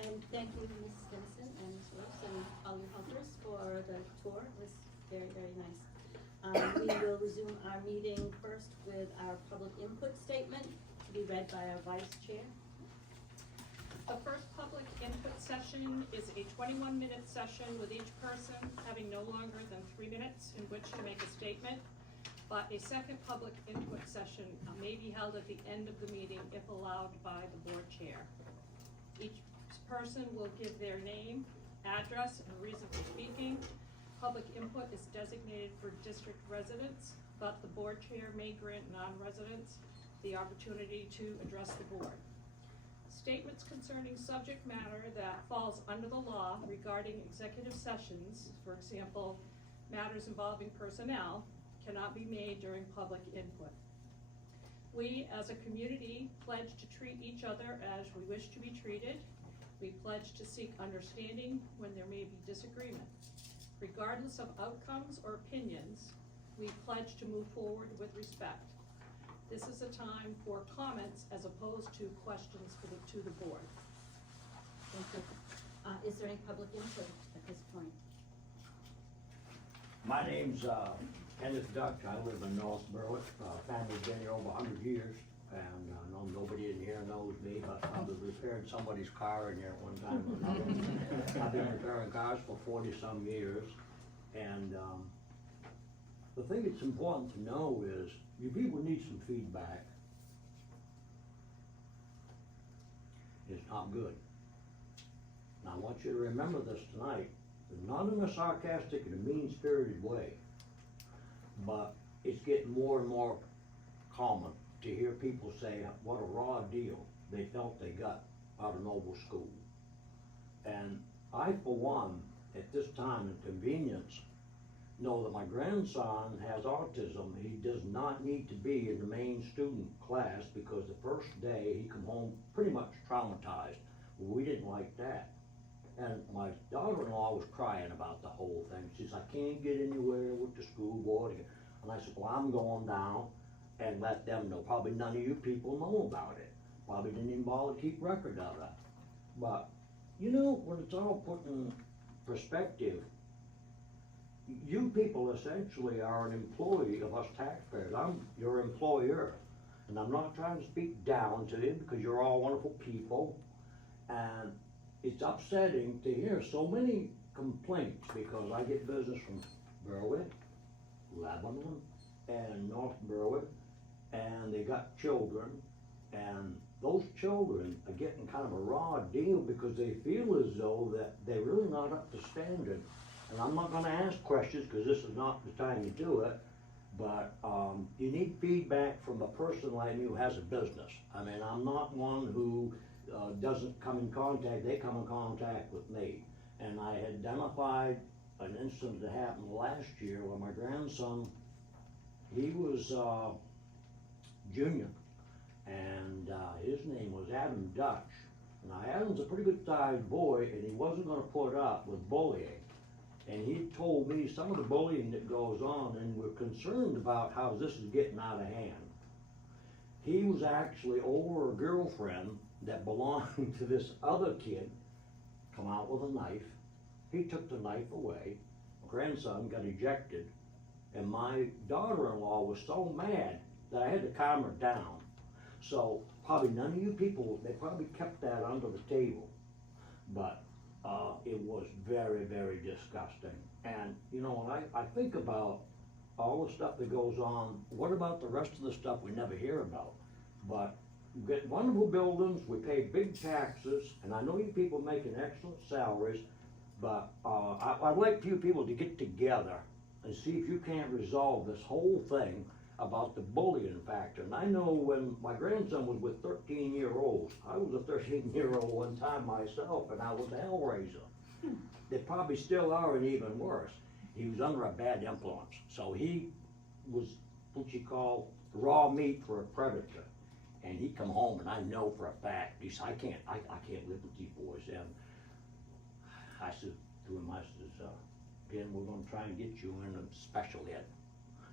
And thank you, Ms. Dennison and Ms. Rose and all your helpers for the tour. It was very, very nice. We will resume our meeting first with our public input statement to be read by our vice chair. The first public input session is a 21-minute session with each person having no longer than 3 minutes in which to make a statement. But a second public input session may be held at the end of the meeting if allowed by the board chair. Each person will give their name, address, and reason for speaking. Public input is designated for district residents, but the board chair may grant non-residents the opportunity to address the board. Statements concerning subject matter that falls under the law regarding executive sessions, for example, matters involving personnel, cannot be made during public input. We, as a community, pledge to treat each other as we wish to be treated. We pledge to seek understanding when there may be disagreement. Regardless of outcomes or opinions, we pledge to move forward with respect. This is a time for comments as opposed to questions to the board. Thank you. Is there any public input at this point? My name's Kenneth Dutch. I live in North Berwick. Family's been here over 100 years, and I know nobody in here knows me, but I was repairing somebody's car in here at one time or another. I've been repairing cars for 40-some years, and the thing that's important to know is you people need some feedback. It's not good. And I want you to remember this tonight, not in a sarcastic and a mean-spirited way, but it's getting more and more common to hear people say what a raw deal they felt they got out of Noble School. And I, for one, at this time and convenience, know that my grandson has autism. He does not need to be in the main student class because the first day he come home pretty much traumatized. We didn't like that. And my daughter-in-law was crying about the whole thing. She says, I can't get anywhere with the school board. And I said, well, I'm going down and let them know. Probably none of you people know about it. Probably didn't even bother to keep record of it. But, you know, when it's all put in perspective, you people essentially are an employee of us taxpayers. I'm your employer. And I'm not trying to speak down to you because you're all wonderful people. And it's upsetting to hear so many complaints because I get business from Berwick, Lebanon, and North Berwick, and they got children, and those children are getting kind of a raw deal because they feel as though that they're really not up to standard. And I'm not gonna ask questions because this is not the time to do it, but you need feedback from a person like me who has a business. I mean, I'm not one who doesn't come in contact, they come in contact with me. And I identified an incident that happened last year where my grandson, he was junior, and his name was Adam Dutch. Now Adam's a pretty good sized boy, and he wasn't gonna put up with bullying. And he told me some of the bullying that goes on, and we're concerned about how this is getting out of hand. He was actually over a girlfriend that belonged to this other kid, come out with a knife. He took the knife away. My grandson got ejected, and my daughter-in-law was so mad that I had to calm her down. So probably none of you people, they probably kept that under the table, but it was very, very disgusting. And you know, when I think about all the stuff that goes on, what about the rest of the stuff we never hear about? But we get wonderful buildings, we pay big taxes, and I know you people making excellent salaries, but I'd like you people to get together and see if you can't resolve this whole thing about the bullying factor. And I know when my grandson was with 13-year-olds, I was a 13-year-old one time myself, and I was a hellraiser. They probably still are, and even worse. He was under a bad influence, so he was what you call raw meat for a predator. And he come home, and I know for a fact, he said, I can't live with these boys. And I said to him, I says, Ben, we're gonna try and get you in a special ed.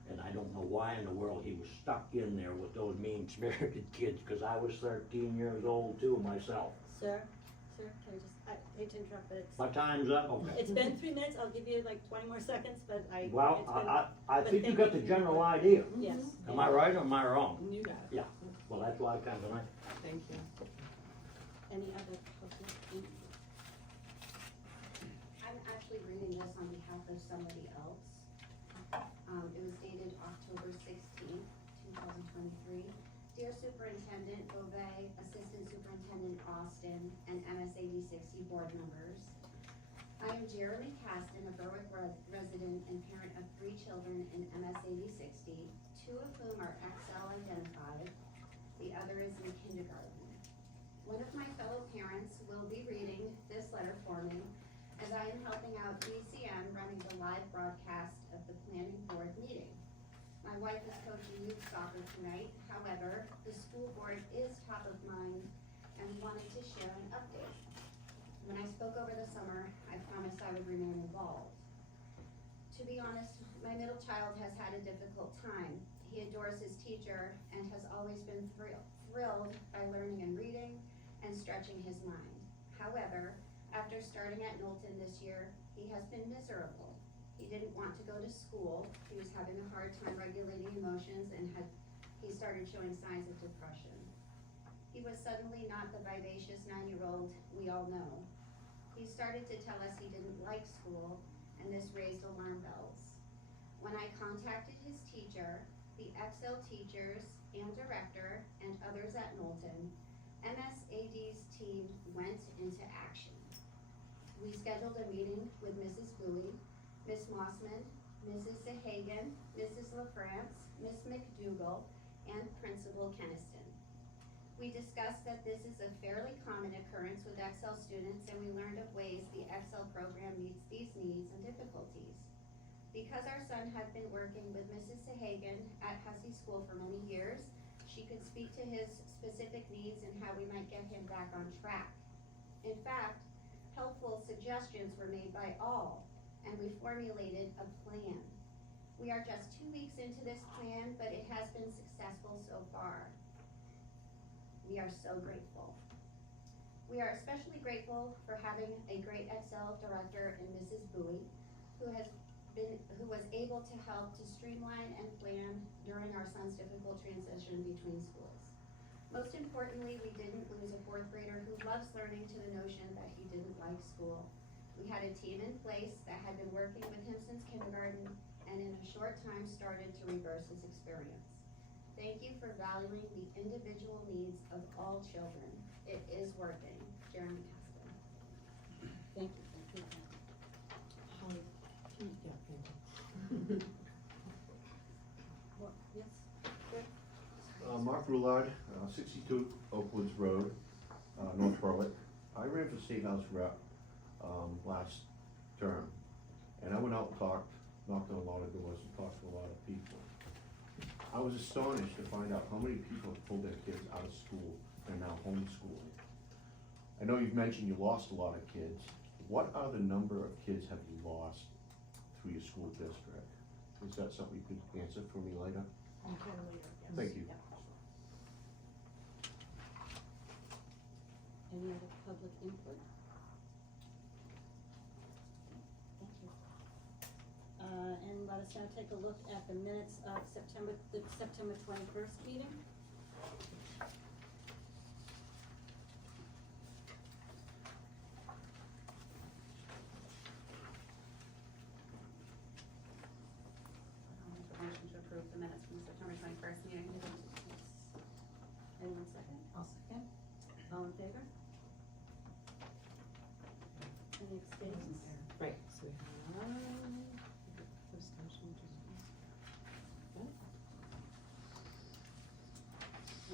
And I don't know why in the world he was stuck in there with those mean-spirited kids, because I was 13 years old too myself. Sir, sir, can I just, I hate to interrupt, but My time's up, okay. it's been 3 minutes, I'll give you like 20 more seconds, but Well, it's been- I but think you thank got you the for your general input. idea. Yes. Am I right or am I wrong? You got it. Yeah, well, that's why I come tonight. Thank you. Any other public input? I'm actually reading this on behalf of somebody else. It was dated October 16th, 2023. Dear Superintendent Beauvais, Assistant Superintendent Austin, and MSAD 60 board members. I am Jeremy Caston, a Berwick resident and parent of 3 children in MSAD 60, 2 of whom are XL identified, the other is in kindergarten. One of my fellow parents will be reading this letter for me, as I am helping out BCN running the live broadcast of the planning board meeting. My wife is coaching youth soccer tonight, however, the school board is top of mind and wanted to share an update. When I spoke over the summer, I promised I would remain involved. To be honest, my middle child has had a difficult time. He adores his teacher and has always been thrilled by learning and reading and stretching his mind. However, after starting at Knowlton this year, he has been miserable. He didn't want to go to school, he was having a hard time regulating emotions and he started showing signs of depression. He was suddenly not the vivacious 9-year-old we all know. He started to tell us he didn't like school, and this raised alarm bells. When I contacted his teacher, the XL teachers and director, and others at Knowlton, MSAD's team went into action. We scheduled a meeting with Mrs. Bowie, Miss Mossman, Mrs. Sahagan, Mrs. LaFrance, Miss McDougall, and Principal Keniston. We discussed that this is a fairly common occurrence with XL students, and we learned of ways the XL program meets these needs and difficulties. Because our son had been working with Mrs. Sahagan at Hussey School for many years, she could speak to his specific needs and how we might get him back on track. In fact, helpful suggestions were made by all, and we formulated a plan. We are just 2 weeks into this plan, but it has been successful so far. We are so grateful. We are especially grateful for having a great XL director in Mrs. Bowie, who was able to help to streamline and plan during our son's difficult transition between schools. Most importantly, we didn't lose a 4th grader who loves learning to the notion that he didn't like school. We had a team in place that had been working with him since kindergarten and in a short time started to reverse his experience. Thank you for valuing the individual needs of all children. It is working. Jeremy Caston. Thank you. Holly, can you, yeah, thank you. What, yes, Greg? Mark Roulard, 62 Oakwoods Road, North Berwick. I ran for State House Rep last term, and I went out and knocked on a lot of doors and talked to a lot of people. I was astonished to find out how many people have pulled their kids out of school and now homeschooling. I know you've mentioned you lost a lot of kids. What are the number of kids have you lost through your school district? Is that something you could answer for me later? You can later, yes. Thank you. Yeah. Any other public input? Thank you. And let us now take a look at the minutes of the September 21st meeting. I'll make a motion to approve the minutes from the September 21st meeting. Anyone second? I'll second. All in favor? Any abstains? Right, so we have abstention.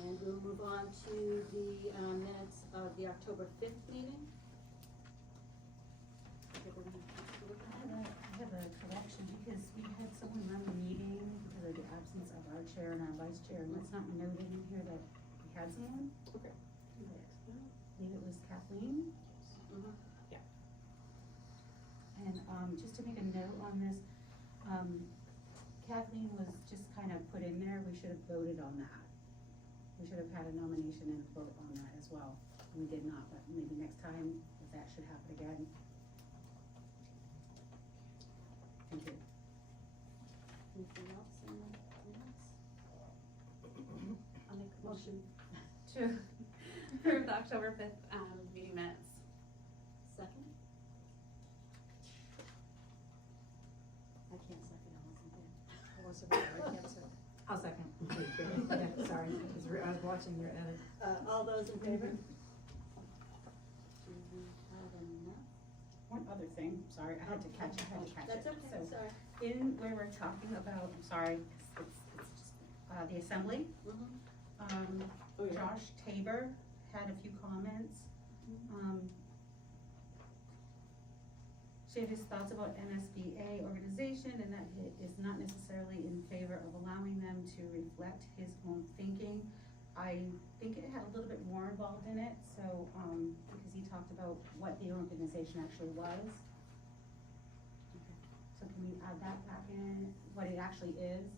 And we'll move on to the minutes of the October 5th meeting. Everyone have a chance to look at that? I have a correction, because we had someone run the meeting because of the absence of our chair and our vice chair, and it's not noted in here that we had someone. Okay. I believe it was Kathleen. Mhm. And, just to make a note on this, Kathleen was just kind of put in there, we should have voted on that. We should have had a nomination and a vote on that as well. we did not, but maybe next time, if that should happen again. Thank you. Anything else, anyone else? I'll make a motion to approve the October 5th, meeting minutes. Second? I can't second, I wasn't there. I can't say. I'll second. Yeah, sorry, I was watching your edit. All those in favor? Do we have enough? One other thing, sorry, I had to catch it. That's okay, So, sorry. in where we're talking about, I'm sorry, it's just, the assembly, Mhm. Oh, yeah. Josh Tabor had a few comments. Shared his thoughts about NSBA organization and that he is not necessarily in favor of allowing them to reflect his own thinking. I think it had a little bit more involved in it, so, because he talked about what the organization actually was. So can we add that back in, what it actually is,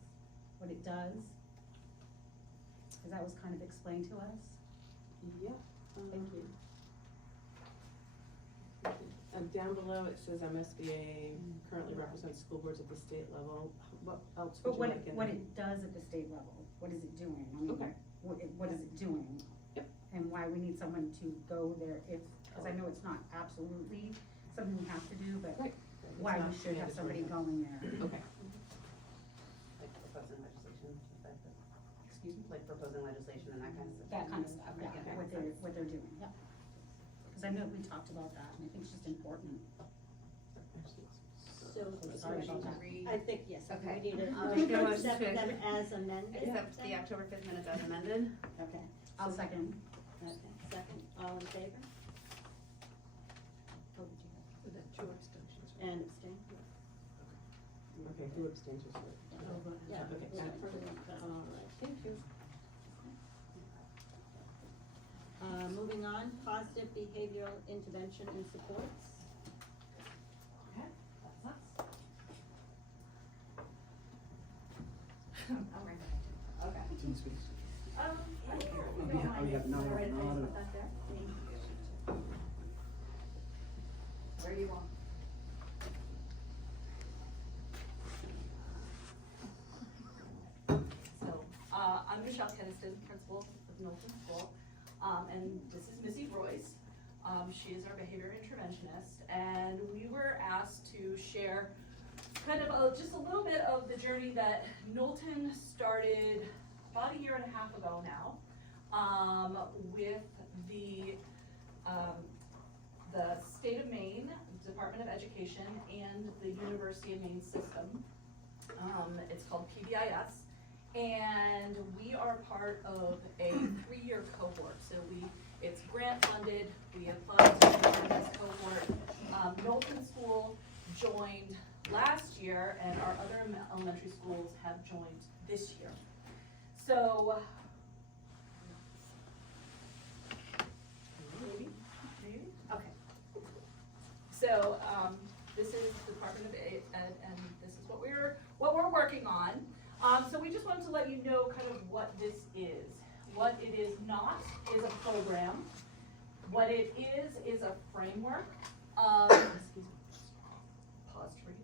what it does? Cause that was kind of explained to us. Yeah, thank you. Down below, it says MSBA currently represents school boards at the state level. What else But would you what like in what there? it does at the state level, what is it doing? I mean, Okay. What is it doing? Yep. And why we need someone to go there if, cause I know it's not absolutely something we have to do, but Right. why It's we not should have somebody mandatory. going there. Okay. Like proposing legislation, is that the, Excuse me? like proposing legislation and that kind of stuff? That kind of stuff, Okay, yeah, that what makes they're, sense. what they're doing, yeah. Cause I know we talked about that, and I think it's just important. So, Sorry about that. I think, yes, Okay. we need to, I'll make a motion accept to- them as amended. Accept the October 5th minutes as amended. Okay, I'll second. okay, second, all in favor? Oh, did you have? With that two abstentions. right? And abstain? Okay, who abstains was it? Yeah. Okay, yeah, perfect. All right, thank you. Moving on, positive behavioral intervention and supports. Okay, that's us. I'll write that. Okay. Right here, if you don't mind, is there a right place to put that there? Thank you. Where do you want? So, I'm Michelle Keniston, principal of Knowlton School, and this is Missy Royce. She is our behavior interventionist, and we were asked to share kind of just a little bit of the journey that Knowlton started about 1.5 years ago now, with the state of Maine, Department of Education, and the University of Maine system. It's called PBIS. And we are part of a 3-year cohort, so it's grant funded, we applied to join this cohort. Knowlton School joined last year, and our other elementary schools have joined this year. So, maybe, okay. So, this is the Department of Ed, and this is what we're working on. So we just wanted to let you know kind of what this is. What it is not is a program. What it is a framework. Pause to read.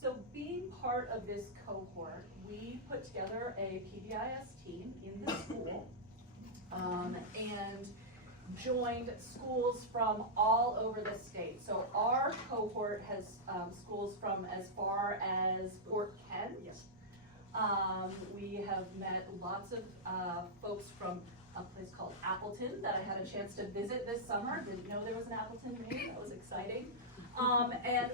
So being part of this cohort, we put together a PBIS team in the school, and joined schools from all over the state. So our cohort has schools from as far as Fort Kent. Yes. We have met lots of folks from a place called Appleton that I had a chance to visit this summer. Didn't know there was an Appleton, Maine. That was exciting. And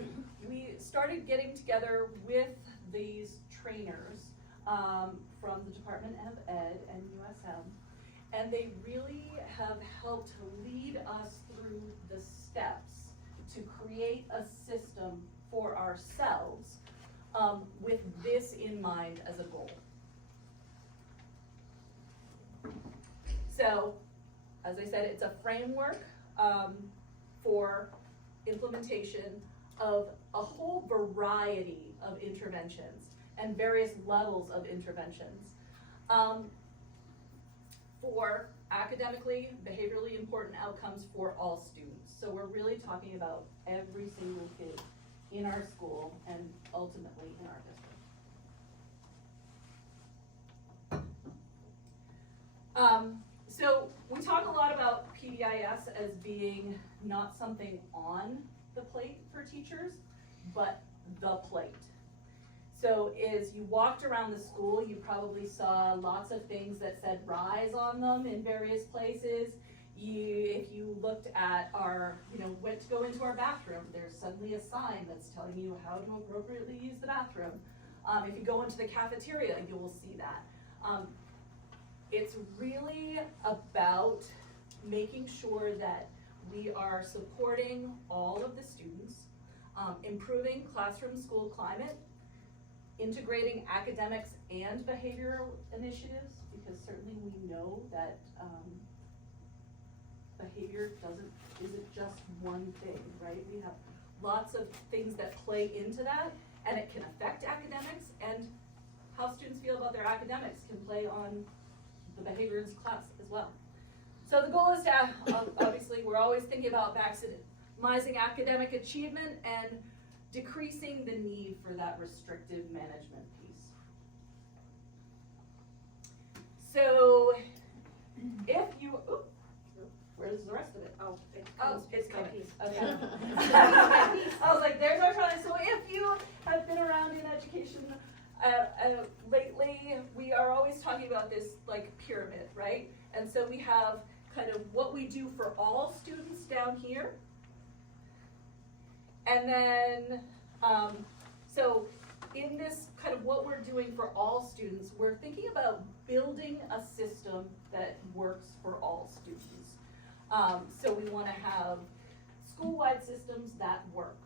we started getting together with these trainers from the Department of Ed and USM. And they really have helped lead us through the steps to create a system for ourselves with this in mind as a goal. So, as I said, it's a framework for implementation of a whole variety of interventions and various levels of interventions. For academically, behaviorally important outcomes for all students. So we're really talking about every single kid in our school and ultimately in our district. So we talk a lot about PBIS as being not something on the plate for teachers, but the plate. So as you walked around the school, you probably saw lots of things that said RISE on them in various places. If you looked at our, went to go into our bathroom, there's suddenly a sign that's telling you how to appropriately use the bathroom. If you go into the cafeteria, you will see that. It's really about making sure that we are supporting all of the students, improving classroom school climate, integrating academics and behavioral initiatives, because certainly we know that behavior isn't just one thing, right? We have lots of things that play into that, and it can affect academics, and how students feel about their academics can play on the behavior in class as well. So the goal is to, obviously, we're always thinking about maximizing academic achievement and decreasing the need for that restrictive management piece. So if you, where's the rest of it? Oh, It's coming. piece. Okay. I was like, there's our try. So if you have been around in education lately, we are always talking about this like pyramid, right? And so we have kind of what we do for all students down here. And then, so in this kind of what we're doing for all students, we're thinking about building a system that works for all students. So we want to have school-wide systems that work.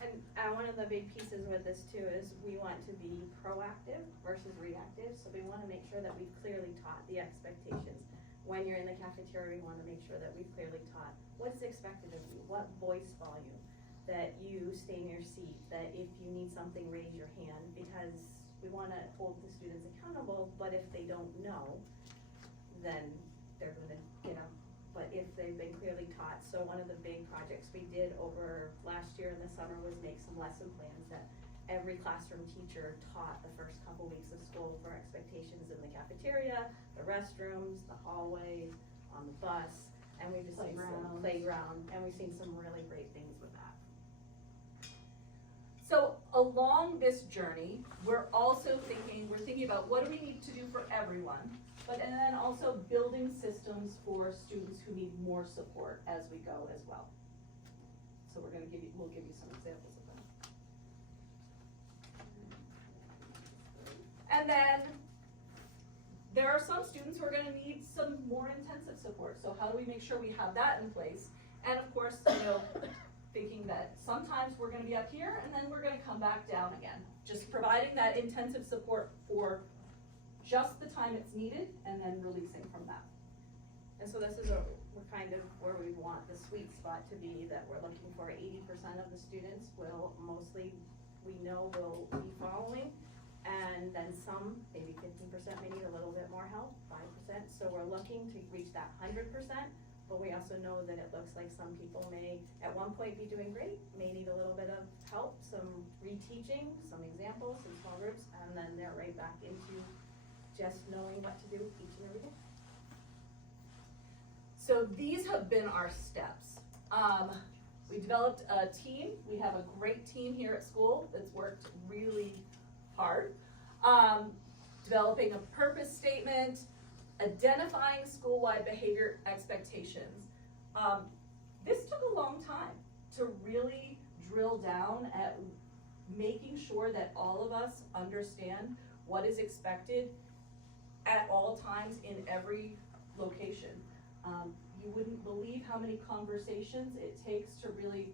And one of the big pieces with this too is we want to be proactive versus reactive. So we want to make sure that we've clearly taught the expectations. When you're in the cafeteria, we want to make sure that we've clearly taught what's expected of you, what voice volume, that you stay in your seat, that if you need something, raise your hand, because we want to hold the students accountable, but if they don't know, then they're going to, but if they've been clearly taught. So one of the big projects we did over last year in the summer was make some lesson plans that every classroom teacher taught the first couple weeks of school for expectations in the cafeteria, the restrooms, the hallways, on the bus, and we've just seen some playground, and we've seen some really great things with that. So along this journey, we're thinking about what do we need to do for everyone, and then also building systems for students who need more support as we go as well. So we'll give you some examples of that. And then there are some students who are going to need some more intensive support. So how do we make sure we have that in place? And of course, thinking that sometimes we're going to be up here and then we're going to come back down again. Just providing that intensive support for just the time it's needed and then releasing from that. And so this is we're kind of where we want the sweet spot to be, that we're looking for 80% of the students will mostly, we know will be following, and then some, maybe 15% may need a little bit more help, 5%. So we're looking to reach that 100%, but we also know that it looks like some people may at one point be doing great, may need a little bit of help, some reteaching, some examples, some small groups, and then they're right back into just knowing what to do each and every day. So these have been our steps. We developed a team. We have a great team here at school that's worked really hard. Developing a purpose statement, identifying school-wide behavior expectations. This took a long time to really drill down at making sure that all of us understand what is expected at all times in every location. You wouldn't believe how many conversations it takes to really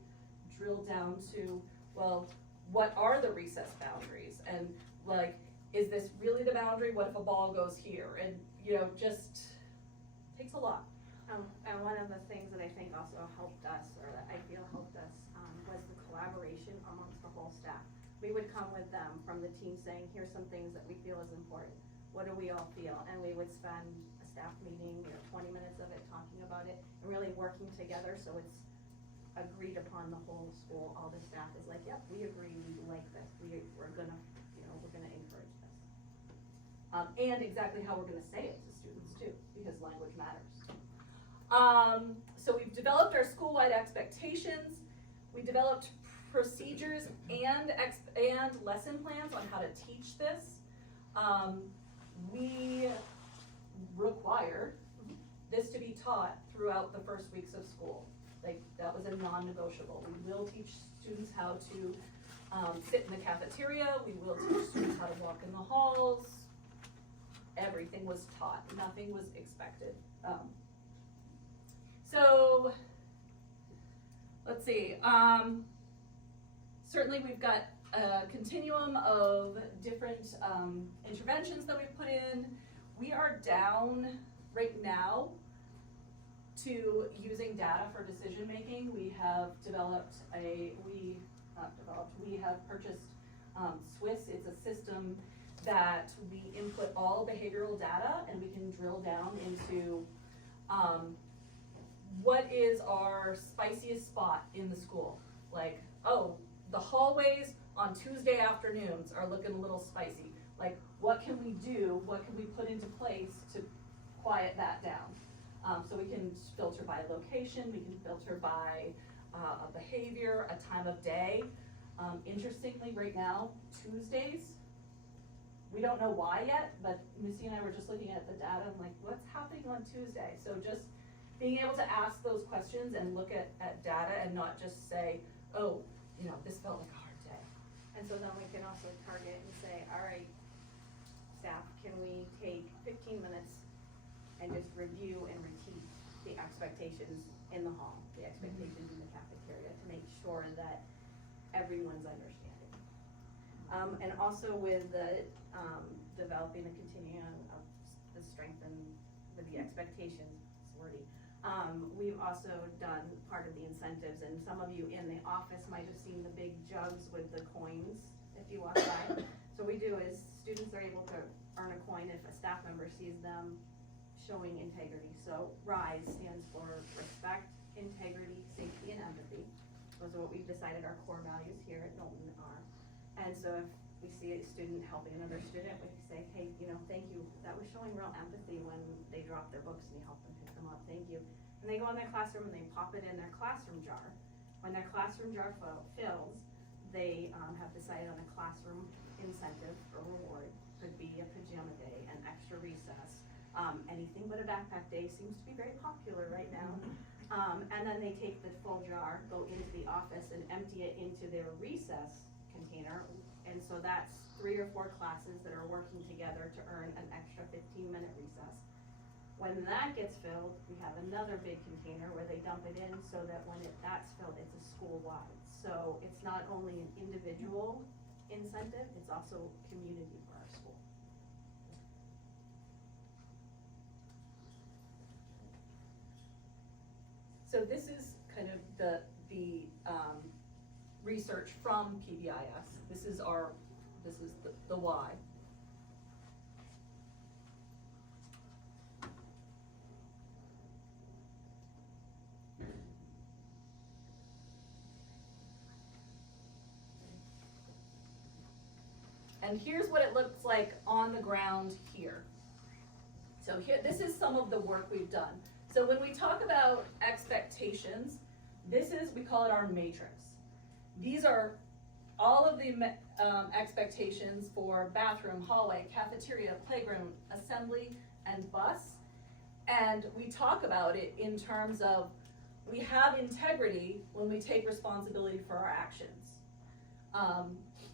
drill down to, well, what are the recess boundaries? And like, is this really the boundary? What if a ball goes here? And just takes a lot. And one of the things that I think also helped us, or that I feel helped us, was the collaboration amongst the whole staff. We would come with them from the team saying, here's some things that we feel is important. What do we all feel? And we would spend a staff meeting, 20 minutes of it talking about it and really working together so it's agreed upon the whole school. All the staff is like, yep, we agree, we like this. We're gonna encourage this. And exactly how we're gonna say it to students too, because language matters. So we've developed our school-wide expectations. We developed procedures and lesson plans on how to teach this. We require this to be taught throughout the first weeks of school. Like, that was a non-negotiable. We will teach students how to sit in the cafeteria. We will teach students how to walk in the halls. Everything was taught. Nothing was expected. So, let's see. Certainly we've got a continuum of different interventions that we've put in. We are down right now to using data for decision making. We have we have purchased Swiss. It's a system that we input all behavioral data and we can drill down into what is our spiciest spot in the school. Like, oh, the hallways on Tuesday afternoons are looking a little spicy. Like, what can we do? What can we put into place to quiet that down? So we can filter by location, we can filter by a behavior, a time of day. Interestingly, right now, Tuesdays, we don't know why yet, but Missy and I were just looking at the data and like, what's happening on Tuesday? So just being able to ask those questions and look at data and not just say, oh, this felt like a hard day. And so then we can also target and say, all right, staff, can we take 15 minutes and just review and repeat the expectations in the hall, the expectations in the cafeteria to make sure that everyone's understanding. And also with the developing the continuum of the strength and with the expectations, it's wordy. We've also done part of the incentives, and some of you in the office might have seen the big jugs with the coins if you walk by. So what we do is students are able to earn a coin if a staff member sees them showing integrity. So RISE stands for respect, integrity, safety, and empathy. Those are what we've decided our core values here at Knowlton are. And so if we see a student helping another student, we say, hey, thank you. That was showing real empathy when they dropped their books and you helped them pick them up. Thank you. And they go in their classroom and they pop it in their classroom jar. When their classroom jar fills, they have decided on a classroom incentive or reward. Could be a pajama day, an extra recess. Anything but a backpack day seems to be very popular right now. And then they take the full jar, go into the office and empty it into their recess container. And so that's 3 or 4 classes that are working together to earn an extra 15-minute recess. When that gets filled, we have another big container where they dump it in so that when that's filled, it's a school-wide. So it's not only an individual incentive, it's also community for our school. So this is kind of the research from PBIS. This is the why. And here's what it looks like on the ground here. So here, this is some of the work we've done. So when we talk about expectations, we call it our matrix. These are all of the expectations for bathroom, hallway, cafeteria, playground, assembly, and bus. And we talk about it in terms of we have integrity when we take responsibility for our actions.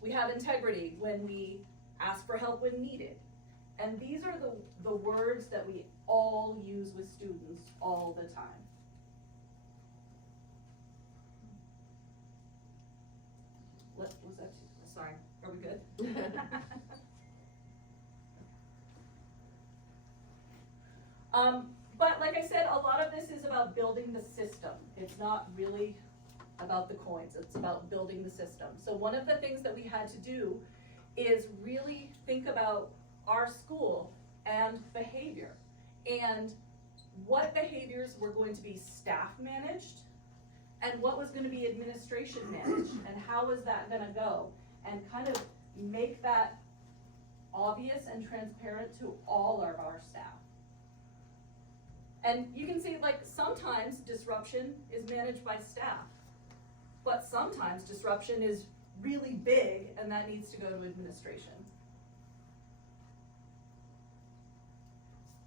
We have integrity when we ask for help when needed. And these are the words that we all use with students all the time. What was that? Sorry, are we good? But like I said, a lot of this building the system. It's not really about the coins, it's about building the system. So one of the things that we had to do is really think about our school and behavior. And what behaviors were going to be staff managed, and what was gonna be administration managed, and how was that gonna go? And kind of make that obvious and transparent to all of our staff. And you can see, like, sometimes disruption is managed by staff, but sometimes disruption is really big and that needs to go to administration.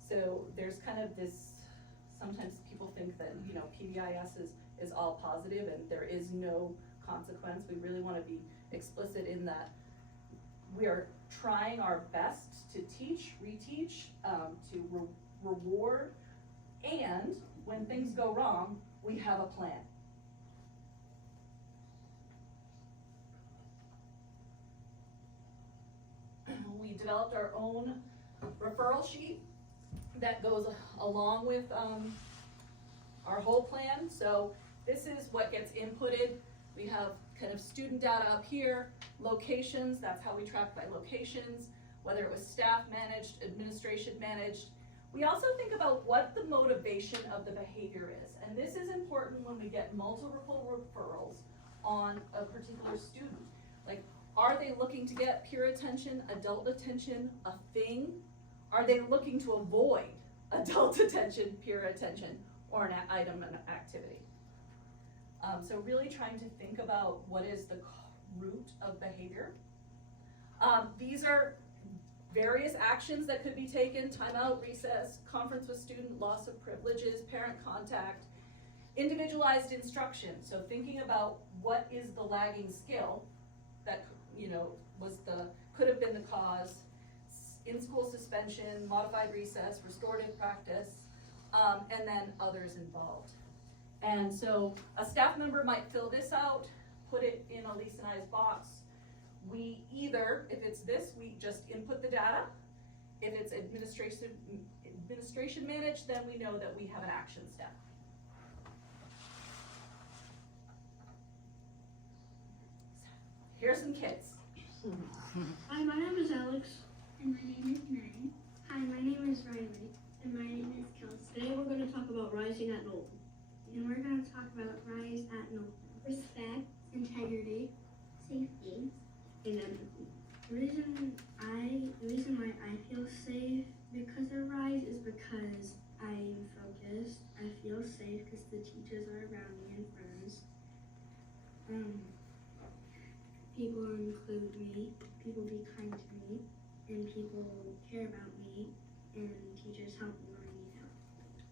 So there's kind of this, sometimes people think that, you know, PBIS is all positive and there is no consequence. We really wanna be explicit in that we are trying our best to teach, reteach, to reward, and when things go wrong, we have a plan. We developed our own referral sheet that goes along with our whole plan. So this is what gets inputted. We have kind of student data up here, locations, that's how we track by locations, whether it was staff managed, administration managed. We also think about what the motivation of the behavior is. And this is important when we get multiple referrals on a particular student. Like, are they looking to get peer attention, adult attention, a thing? Are they looking to avoid adult attention, peer attention, or an item, an activity? So really trying to think about what is the root of behavior. These are various actions that could be taken: timeout, recess, conference with student, loss of privileges, parent contact, individualized instruction. So thinking about what is the lagging skill that, you know, could have been the cause, in-school suspension, modified recess, restorative practice, and then others involved. And so a staff member might fill this out, put it in Elise and I's box. We either, if it's this, we just input the data. If it's administration managed, then we know that we have an action step. Here's some kids. Hi, my name is Alex. And my name is May. Hi, my name is Riley. And my name is Kelsey. Today we're going to talk about rising at Knowlton. And we're going to talk about rise at Knowlton. Respect, integrity, safety, and empathy. The reason why I feel safe because of Rise is because I'm focused. I feel safe because the teachers are around me and friends. People include me. People be kind to me. And people care about me, and teachers help me when I need help.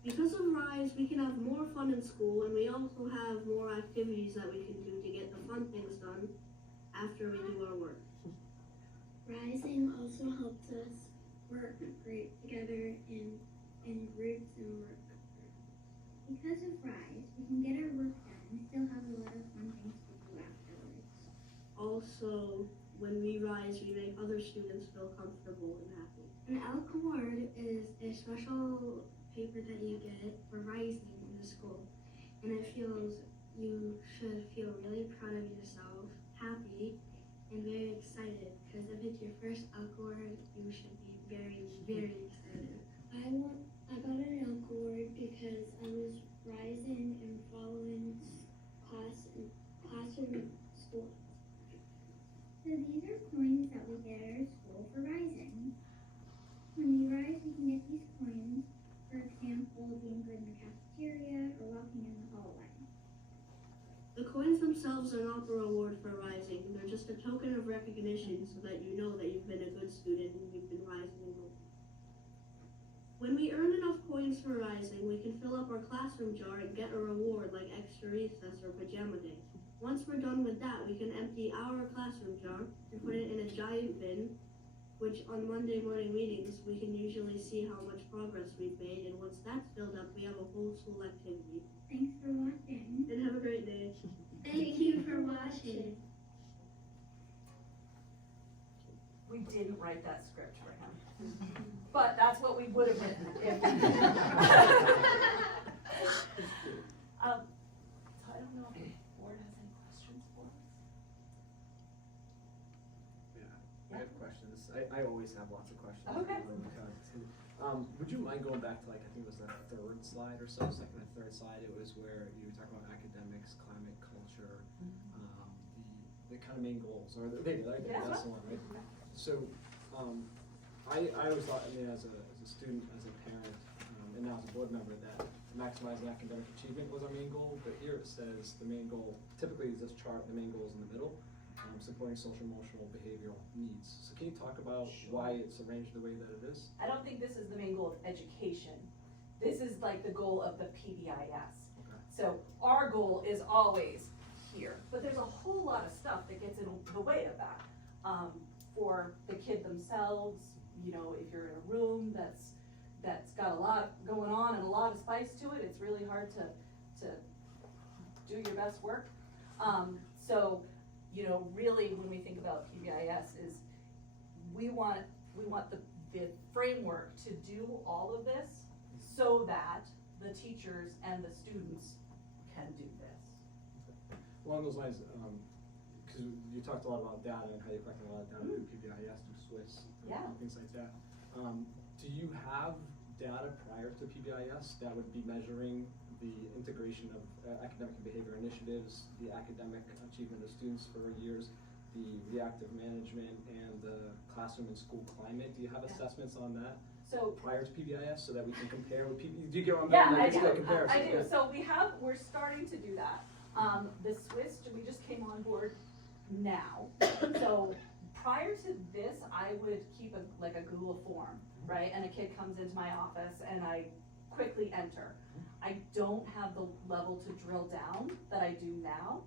Because of Rise, we can have more fun in school, and we also have more activities that we can do to get the fun things done after we do our work. Rising also helps us work great together in groups and work. Because of Rise, we can get our work done and still have a lot of fun things to do afterwards. Also, when we Rise, we make other students feel comfortable and happy. An Elk Award is a special paper that you get for rising in the school. And it feels, you should feel really proud of yourself, happy, and very excited. Because if it's your first Elk Award, you should be very, very excited. I got an Elk Award because I was rising and following classroom school. So these are coins that we get at our school for rising. When we rise, we can get these coins, for example, being good in the cafeteria or walking in the hallway. The coins themselves are not the reward for rising. They're just a token of recognition so that you know that you've been a good student and you've been rising and learning. When we earn enough coins for rising, we can fill up our classroom jar and get a reward like extra recess or pajama day. Once we're done with that, we can empty our classroom jar and put it in a giant bin, which on Monday morning meetings, we can usually see how much progress we've made, and once that's filled up, we have a whole school activity. Thanks for watching. And have a great day. Thank you for watching. We didn't write that script for him, but that's what we would have written if. questions. I always have lots of questions. Okay. Would you mind going back to like, I think it was the third slide or so, second or third slide, it was where you were talking about academics, climate, culture, the kind of main goals, or I think that's the one, right? So, I always thought, I mean, as a student, as a parent, and now as a board member, that maximizing academic achievement was our main goal, but here it says the main goal, typically is this chart, the main goal is in the middle, supporting social, emotional, behavioral needs. So can you talk about why it's arranged the way that it is? I don't think this is the main goal of education. This is like the goal of the PBIS. Okay. So our goal is always here, but there's a whole lot of stuff that gets in the way of that. For the kid themselves, you know, if you're in a room that's got a lot going on and a lot of spice to it, it's really hard to do your best work. So, you know, really when we think about PBIS is we want the framework to do all of this so that the teachers and the students can do this. Along those lines, because you talked a lot about data and how you're collecting a lot of data through PBIS, through Swiss, Yeah. things like that. Do you have data prior to PBIS that would be measuring the integration of academic and behavior initiatives, the academic achievement of students for years, the reactive management, and the classroom and school climate? Do you have assessments on that So prior to PBIS so that we can compare with PBIS? Do you get what I'm yeah, saying? I It's do. like comparison, I do. yeah. So we're starting to do that. The Swiss, we just came on board now. So prior to this, I would keep a Google form, right? And a kid comes into my office and I quickly enter. I don't have the level to drill down that I do now.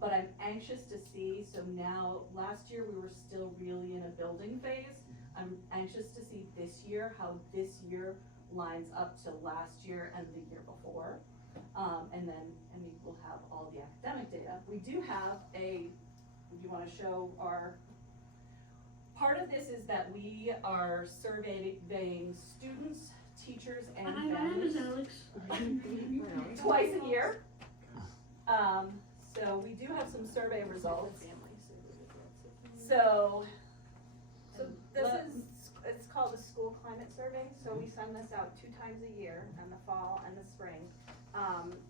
But I'm anxious to see, so now, last year we were still really in a building phase. I'm anxious to see this year, how this year lines up to last year and the year before. And we'll have all the academic data. We do have do you wanna show part of this is that we are surveying students, teachers, and Hi, my name is families Alex. twice a year. So we do have some survey results. So It's called the School Climate Survey, so we send this out 2 times a year, in the fall and the spring.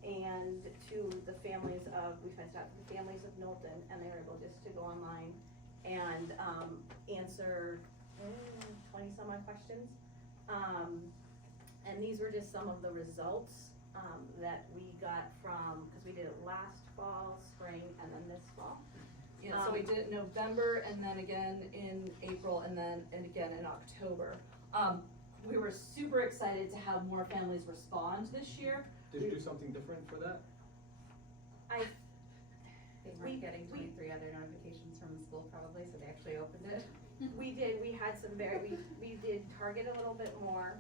And to the families we sent it out to the families of Knowlton, and they were able just to go online and answer 20 some odd questions. And these were just some of the results that we got from, because we did it last fall, spring, and then this fall. Yeah, so we did it in November, and then again in April, and again in October. We were super excited to have more families respond this year. Did you do something different for that? They weren't getting 23 other notifications from the school probably, so they actually opened it. We did, we had some we did target a little bit more,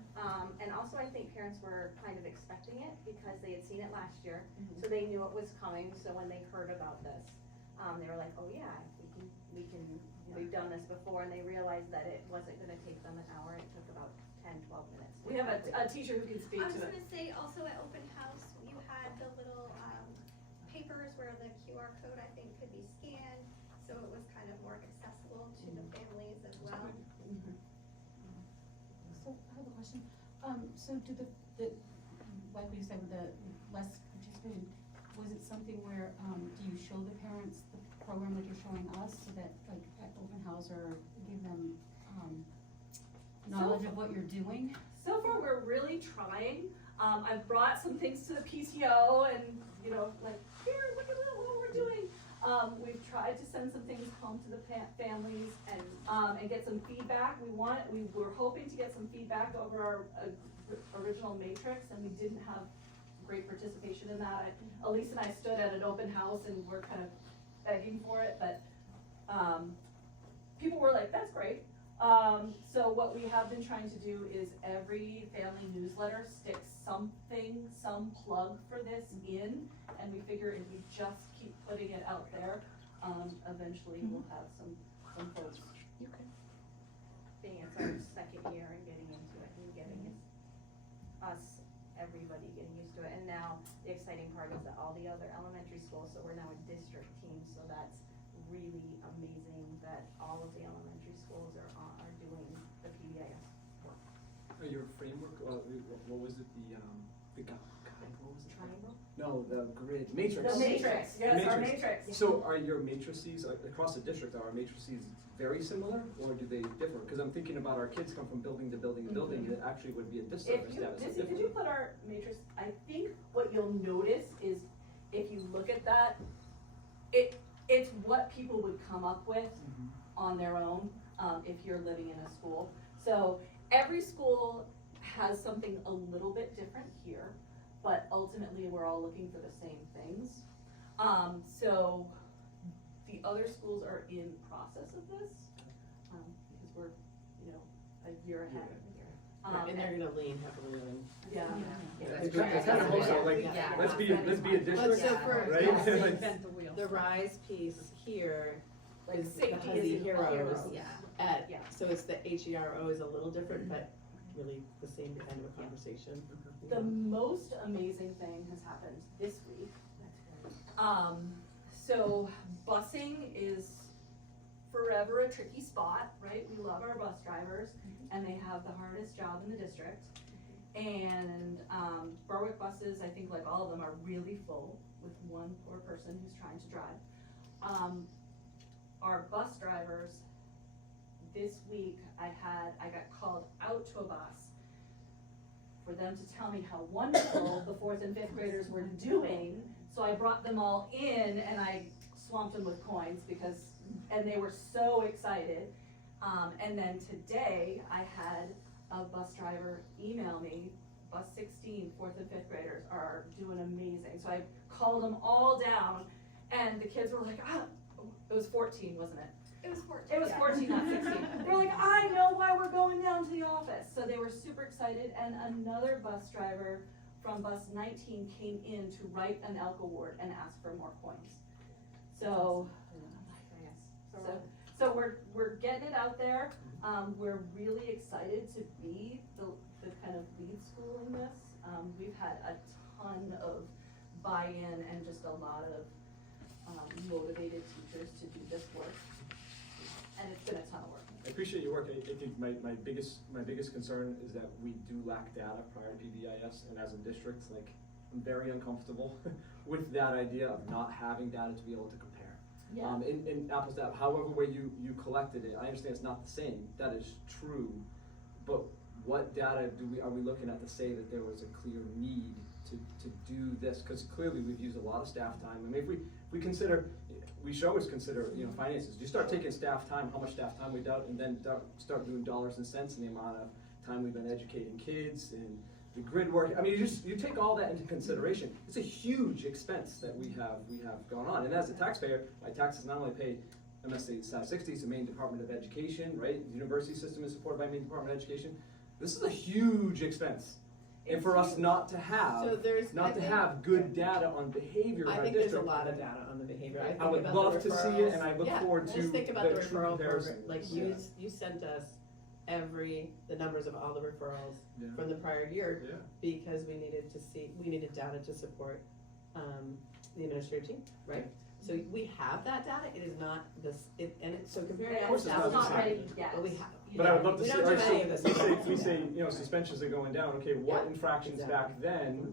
and also I think parents were kind of expecting it because they had seen it last year, so they knew it was coming, so when they heard about this, they were like, oh yeah, we've done this before, and they realized that it wasn't gonna take them an hour, it took about 10, 12 minutes. We have a teacher who can speak I was to it. gonna say, also at open house, you had the little, papers where the QR code, I think, could be scanned, so it was kind of more accessible to the families as well. So I have a question. So do the, like you said, with the less participation, was it something where, do you show the parents the program that you're showing us so that like at open house or give them, knowledge of what you're doing? So far, we're really trying. I've brought some things to the PTO and, you know, like, here, look at what we're doing. We've tried to send some things home to the families and get some feedback. We were hoping to get some feedback over our original matrix, and we didn't have great participation in that. Elise and I stood at an open house and we're kind of begging for it, but people were like, that's great. So what we have been trying to do is every family newsletter sticks something, some plug for this in, and we figure if we just keep putting it out there, eventually we'll have some folks. Being it's our second year and getting into it and getting everybody getting used to it. And now the exciting part is that all the other elementary schools, so we're now a district team, so that's really amazing that all of the elementary schools what was it, the guide, what was it? Triangle? No, the grid, matrix. The matrix, yes, our matrix. So are your matrices, across the district, are our matrices very similar, or do they differ? Because I'm thinking about our kids come from building to building to building, it actually would be a disservice to have it Missy, could you put our matrix, I think what you'll notice is, if you look at that, it's what people would come up with on their own, if you're living in a school. So every school has something a little bit different here, but ultimately we're all looking for the same things. So the other schools are in process of this, because we're, a year ahead. And they're gonna lean heavily on. Yeah. It's kind of also like, let's be a district, So for, right? the RISE piece here Like is the safety Huzzy is Heroes. Yeah. Yeah, so it's the HERO is a little different, but really the same kind of a conversation. The most amazing thing has happened this week. So busing is forever a tricky spot, right? We love our bus drivers, and they have the hardest job in the district. And Berwick buses, I think like all of them, are really full with one poor person who's trying to drive. Our bus drivers, this week I got called out to a bus for them to tell me how wonderful the 4th and 5th graders were doing. So I brought them all in and I swamped them with coins and they were so excited. And then today I had a bus driver email me, bus 16, 4th and 5th graders are doing amazing. So I called them all down and the kids were like, it was 14, wasn't it? It was 14. It was 14, not 16. They were like, I know why we're going down to the office. So they were super excited, and another bus driver from bus 19 came in to write an ELK award and ask for more coins. So we're getting it out there. We're really excited to be the kind of lead school in this. We've had a ton of buy-in and just a lot of motivated teachers to do this work, and it's been a ton of work. I appreciate your work. I think my biggest concern is that we do lack data prior to PBIS, and as a district, like, I'm very uncomfortable with that idea of not having data to be able to compare. Yeah. In apples to apples, however way you collected it, I understand it's not the same, that is true, but what data are we looking at to say that there was a clear need to do this? Because clearly we've used a lot of staff time. I mean, if we consider, we should always consider, finances. You start taking staff time, how much staff time we do, and then start doing dollars and cents and the amount of time we've been educating kids and the grid work. I mean, you take all that into consideration. It's a huge expense that we have going on. And as a taxpayer, my taxes not only pay MSA South 60, it's the Maine Department of Education, right? The university system is supported by Maine Department of Education. This is a huge expense. And for us not to have, good data on behavior in our district. I think there's a lot of data on the behavior. I would love to see it, and I look forward to just think about the true referral comparison. program. Like you sent us the numbers of all the referrals from the prior year because we needed data to support the administrative team, right? So we have that data. It is not so comparing apples to apples. Not ready yet. But we have. But I would love to see, don't do any of this. we say, suspensions are going down, okay, what infractions back then,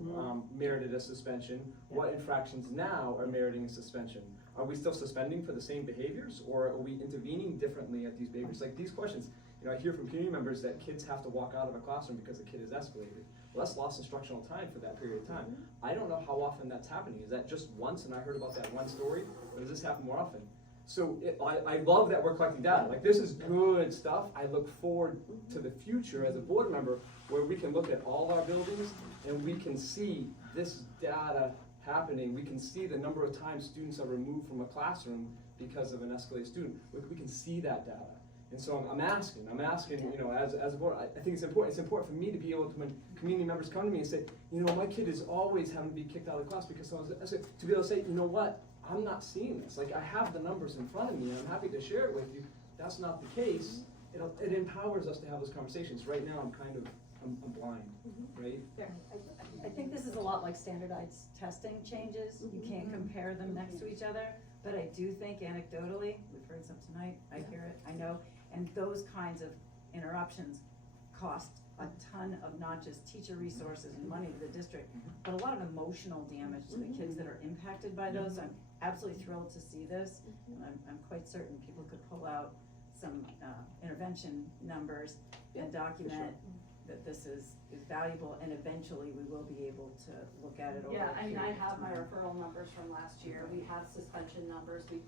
merited a suspension? What infractions now are meriting a suspension? Are we still suspending for the same behaviors, or are we intervening differently at these behaviors? Like these questions, I hear from community members that kids have to walk out of a classroom because the kid has escalated. Well, that's lost instructional time for that period of time. I don't know how often that's happening. Is that just once and I heard about that one story, or does this happen more often? So I love that we're collecting data. Like, this is good stuff. I look forward to the future as a board member where we can look at all our buildings and we can see this data happening. We can see the number of times students are removed from a classroom because of an escalated student. We can see that data. And so I'm asking, as a board, I think it's important for me to be able to, when community members come to me and say, my kid is always having to be kicked out of the class because someone's, to be able to say, what? I'm not seeing this. Like, I have the numbers in front of me, and I'm happy to share it with you. That's not the case. It empowers us to have those conversations. Right now, I'm blind, right? I think this is a lot like standardized testing changes. You can't compare them next to each other, but I do think anecdotally, we've heard some tonight, I hear it, I know, and those kinds of interruptions cost a ton of not just teacher resources and money to the district, but a lot of emotional damage to the kids that are impacted by those. I'm absolutely thrilled to see this, and I'm quite certain people could pull out some, intervention numbers and document that this is valuable, and eventually we will be able to look at it over Yeah, a I mean, I period of have my time. referral numbers from last year, we have suspension numbers, we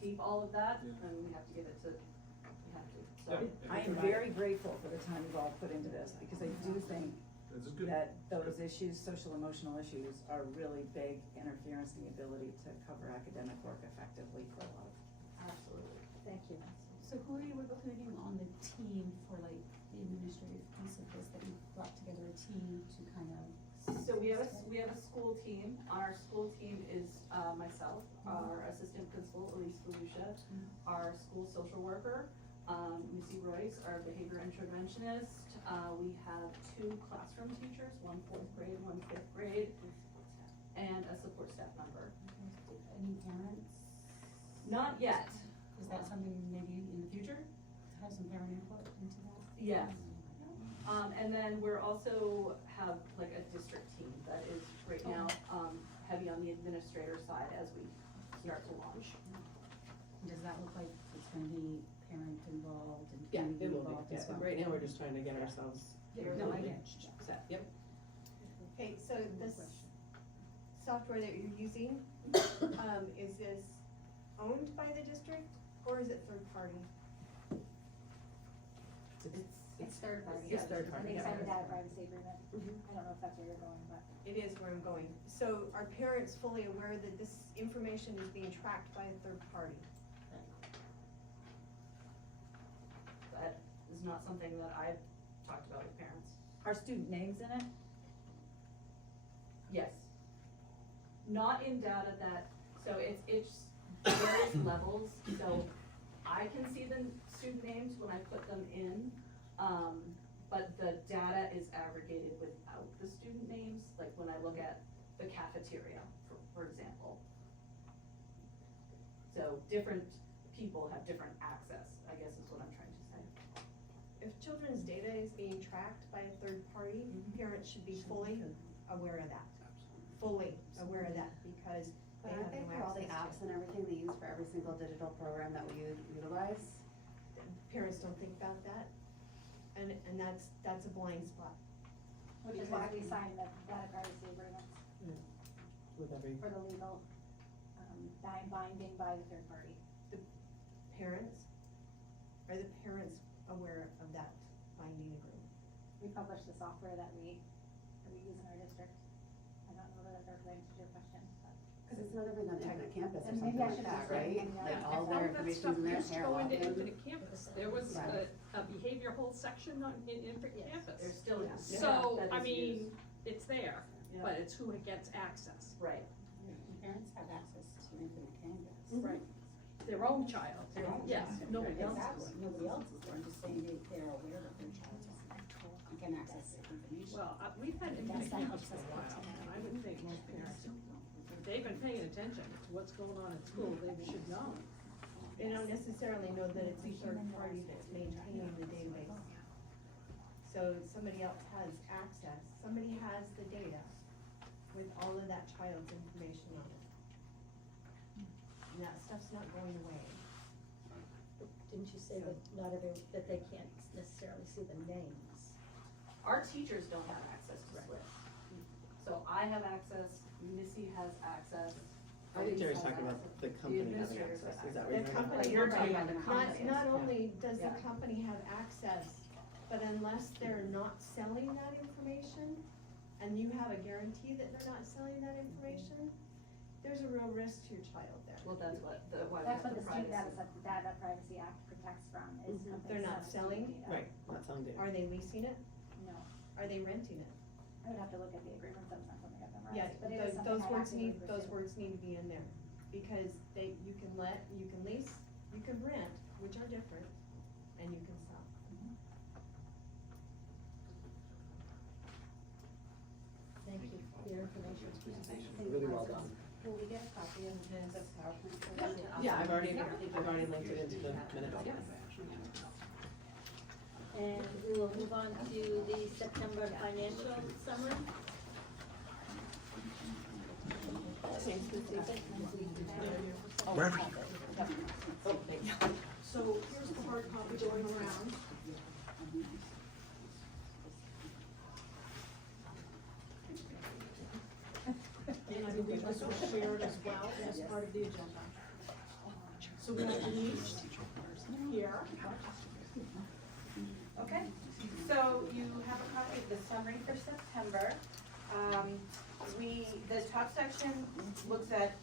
keep all of that, and we have to give it to, we have to, so. I am very grateful for the time you've all put into this, because I do think that those issues, social emotional issues, are really big interference in the ability to cover academic work effectively for a lot of. Absolutely. Thank you. So who are you including on the team for like the administrative piece of this, that you brought together a team to kind of? So we have a school team. Our school team is myself, our assistant principal, Elise Felucia, our school social worker, Missy Royce, our behavior interventionist. We have 2 classroom teachers, one 4th grade, one 5th grade, and a support staff member. Any parents? Not yet. Is that something maybe in the future, to have some parent input into that? Yes. And then we're also have like a district team that is right now, heavy on the administrator side as we start to launch. Does that look like it's gonna be parent involved and Yeah, community it will involved be, as well? right now we're just trying to get ourselves. No, I get set, yep. Okay, so this software that you're using, is this owned by the district or is it third party? It's third party. It's third party, They yeah. signed a data privacy agreement. I don't know if that's where you're going, but. It is where I'm going. So are parents fully aware that this information is being tracked by a third party? That is not something that I've talked about with parents. Are student names in it? Yes. Not in data that, so it's various levels, so I can see the student names when I put them in, but the data is aggregated without the student names, like when I look at the cafeteria, for example. So different people have different access, I guess is what I'm trying to say. If children's data is being tracked by a third party, parents should be fully aware of that. Fully aware of that, because But they aren't have they no for all the access apps to it. and everything they use for every single digital program that we utilize? Parents don't think about that, and that's a blind spot. Which is why we signed the data privacy agreements With every. for the legal, binding by the third party. Parents, are the parents aware of that binding agreement? We publish the software that we use in our district. I don't know that that answers your question, but. Cause it's no different than Infinite Campus or And something maybe I like should that, just say right? anything Like else. all their information's in there, Used to hair go into lock in. Infinite Campus, there was a behavior whole section on, in Infinite Yes, Campus. there still is. So, that I is mean, used. it's there, Yeah. but it's who gets access. Right. Parents have access to Infinite Canvas. Right. Their own child, yes, nobody else is. Nobody else is, I'm just saying they're aware that their child's on it, and can access the information. Well, we've had Infinite Campus for a while, and I would think most parents, if they've been paying attention to what's going on at school, they should know. They don't necessarily know that it's a third party that's maintaining the database. So somebody else has access, somebody has the data with all of that child's information on it. And that stuff's not going away. Didn't you say that not that they can't necessarily see the names? Our teachers don't have access to SWIFT. So I have access, Missy has access. I think Jerry's Elise has talking about access. the company having administrators access, have is that access. what The you're talking company, You're talking about the company. not only does the Yeah. company have access, but unless they're not selling that information, and you have a guarantee that they're not selling that information, there's a real risk to your child there. Well, that's what why we That's have what the the student privacy. data privacy act protects from, is companies They're not selling selling? student data. Right, not selling data. Are they leasing it? No, Are they renting it? I would have to look at the agreements, that's not something I've memorized, Yeah, but it is something those I words actively need, those pursue. words need to be in there, because you can lease, you can rent, which are different, and you can sell. Thank you for your information. Really well done. Will we get a copy of the PowerPoint? for that? Yeah, I've already linked it into the minute document. And we will move on to the September financial summary. So here's the hard copy going around. And I believe this was shared as well as part of the agenda. So we have Denise here. Okay, so you have a copy of the summary for September. The top section looks at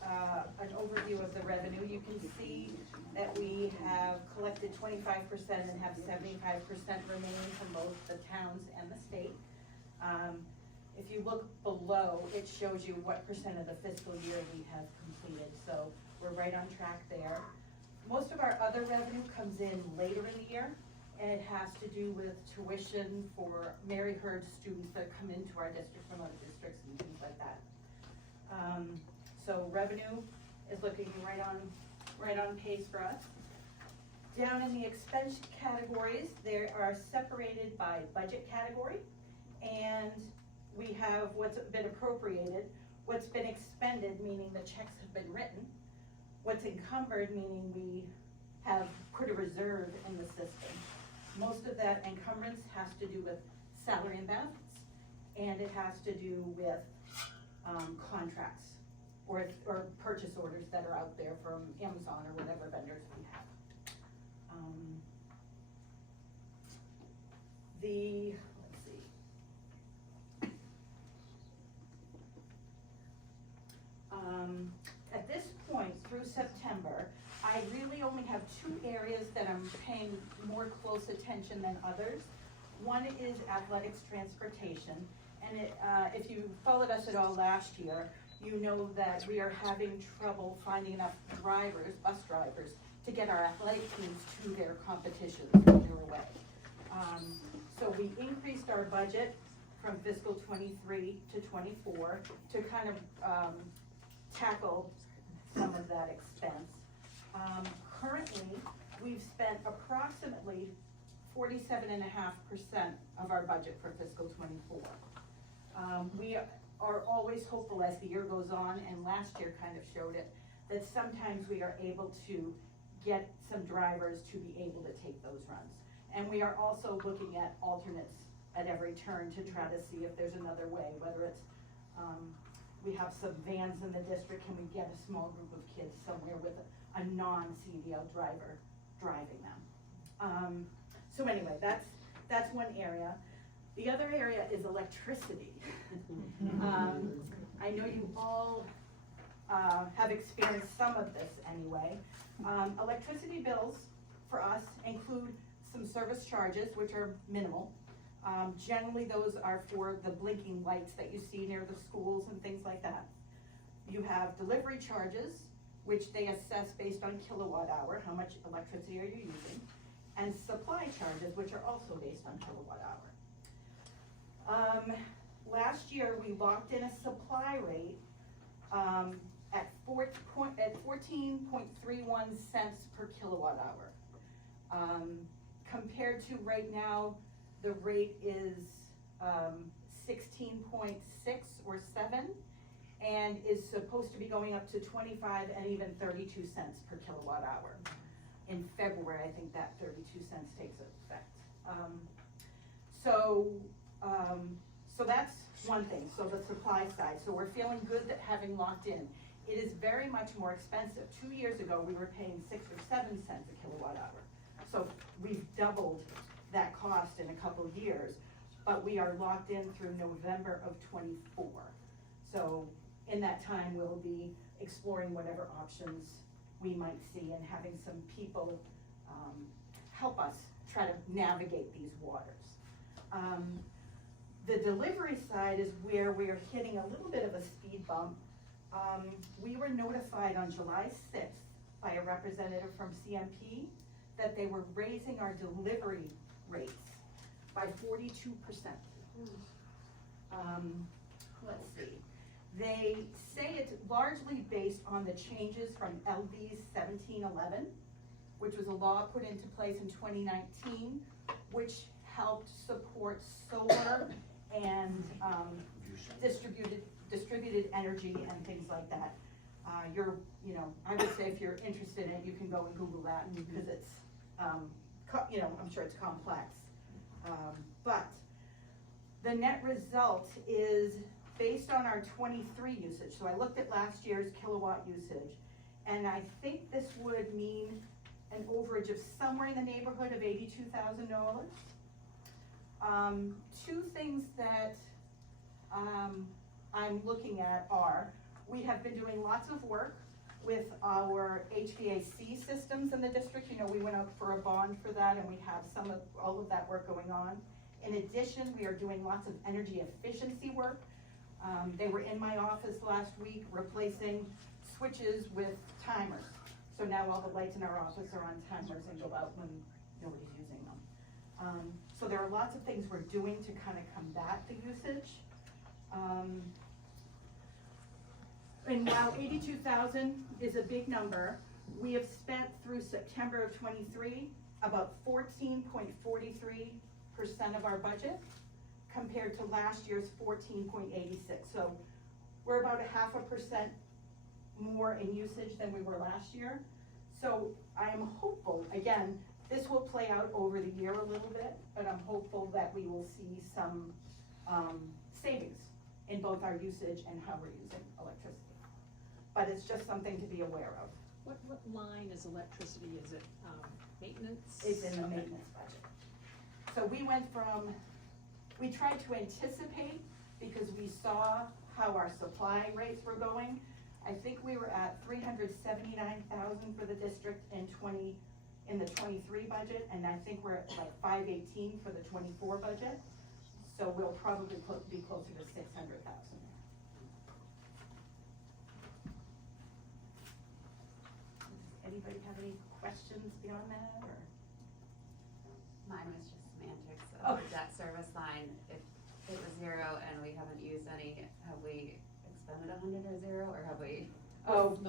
an overview of the revenue. You can see that we have collected 25% and have 75% remaining from both the towns and the state. If you look below, it shows you what percent of the fiscal year we have completed, so we're right on track there. Most of our other revenue comes in later in the year, and it has to do with tuition for Mary Hurd students that come into our district from other districts and things like that. So revenue is looking right on pace for us. Down in the expense categories, they are separated by budget category, and we have what's been appropriated, what's been expended, meaning the checks have been written, what's encumbered, meaning we have put a reserve in the system. Most of that encumbrance has to do with salary and benefits, and it has to do with contracts or purchase orders that are out there from Amazon or whatever vendors we have. Let's see. At this point through September, I really only have two areas that I'm paying more close attention than others. One is athletics transportation, and if you followed us at all last year, you know that we are having trouble finding enough drivers, bus drivers, to get our athletic teams to their competitions when they're away. So we increased our budget from fiscal 23 to 24 to kind of tackle some of that expense. Currently, we've spent approximately 47.5% of our budget for fiscal 24. We are always hopeful as the year goes on, and last year kind of showed it, that sometimes we are able to get some drivers to be able to take those runs. And we are also looking at alternates at every turn to try to see if there's another way, whether it's, we have some vans in the district, can we get a small group of kids somewhere with a non-CDL driver driving them? So anyway, that's one area. The other area is electricity. I know you all have experienced some of this anyway. Electricity bills for us include some service charges, which are minimal. Generally, those are for the blinking lights that you see near the schools and things like that. You have delivery charges, which they assess based on kilowatt hour, how much electricity are you using, and supply charges, which are also based on kilowatt hour. Last year, we locked in a supply rate at 14.31 cents per kilowatt hour. Compared to right now, the rate is 16.6 or 7, and is supposed to be going up to 25 and even 32 cents per kilowatt hour. In February, I think that 32 cents takes effect. So that's one thing, so the supply side. So we're feeling good that having locked in. It is very much more expensive. 2 years ago, we were paying 6 or 7 cents a kilowatt hour. So we've doubled that cost in a couple of years, but we are locked in through November of 24. So in that time, we'll be exploring whatever options we might see and having some people help us try to navigate these waters. The delivery side is where we're hitting a little bit of a speed bump. We were notified on July 6th by a representative from CMP that they were raising our delivery rates by 42%. Let's see. They say it's largely based on the changes from LD 1711, which was a law put into place in 2019, which helped support solar and, distributed energy and things like that. I would say if you're interested in it, you can go and Google that, because it's, I'm sure it's complex. But the net result is based on our 23 usage. So I looked at last year's kilowatt usage, and I think this would mean an overage of somewhere in the neighborhood of $82,000. Two things that I'm looking at are, we have been doing lots of work with our HVAC systems in the district. We went out for a bond for that, and we have all of that work going on. In addition, we are doing lots of energy efficiency work. They were in my office last week replacing switches with timers. So now all the lights in our office are on timers and go out when nobody's using them. So there are lots of things we're doing to kind of combat the usage. And while 82,000 is a big number, we have spent through September of 23 about 14.43% of our budget, compared to last year's 14.86. So we're about 0.5% more in usage than we were last year. So I am hopeful, again, this will play out over the year a little bit, but I'm hopeful that we will see some savings in both our usage and how we're using electricity. But it's just something to be aware of. What line is electricity? Is it, maintenance? It's in the maintenance budget. So we tried to anticipate, because we saw how our supply rates were going. I think we were at 379,000 for the district in the 23 budget, and I think we're at like 518 for the 24 budget. So we'll probably be closer to 600,000. Does anybody have any questions beyond that, or? Mine was just semantics, so Oh. debt service line, if it was 0 and we haven't used any, have we expended 100 or 0, or have we? Oh,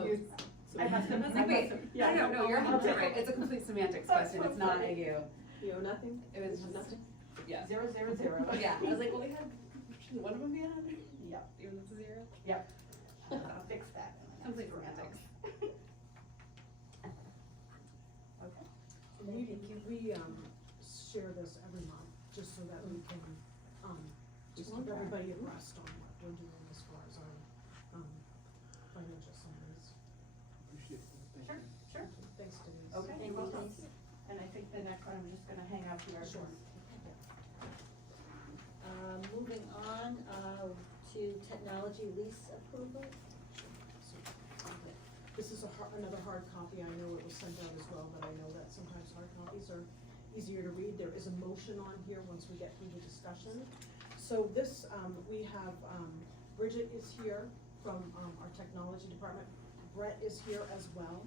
I must have, wait, no, you're right, it's a complete semantics question, it's not a you. You know nothing? It was just, Nothing? yeah. 0, 0, 0. Yeah, I was like, well, we had, shouldn't one of them be a 100? Yep. Even if it's a 0? Yep. I'll fix that. Complete semantics. Okay. We share this every month, just so that we can, just keep everybody abreast on what we're doing as far as our, financial summaries. Appreciate it. Sure, sure. Thanks, Denise. Okay, Thank you're you, welcome. Denise. And I think the next one, I'm just gonna hang out here. Sure. Moving on, to technology lease approval. This is another hard copy, I know it was sent out as well, but I know that sometimes hard copies are easier to read. There is a motion on here once we get through the discussion. So this, we have, Bridget is here from, our technology department. Brett is here as well,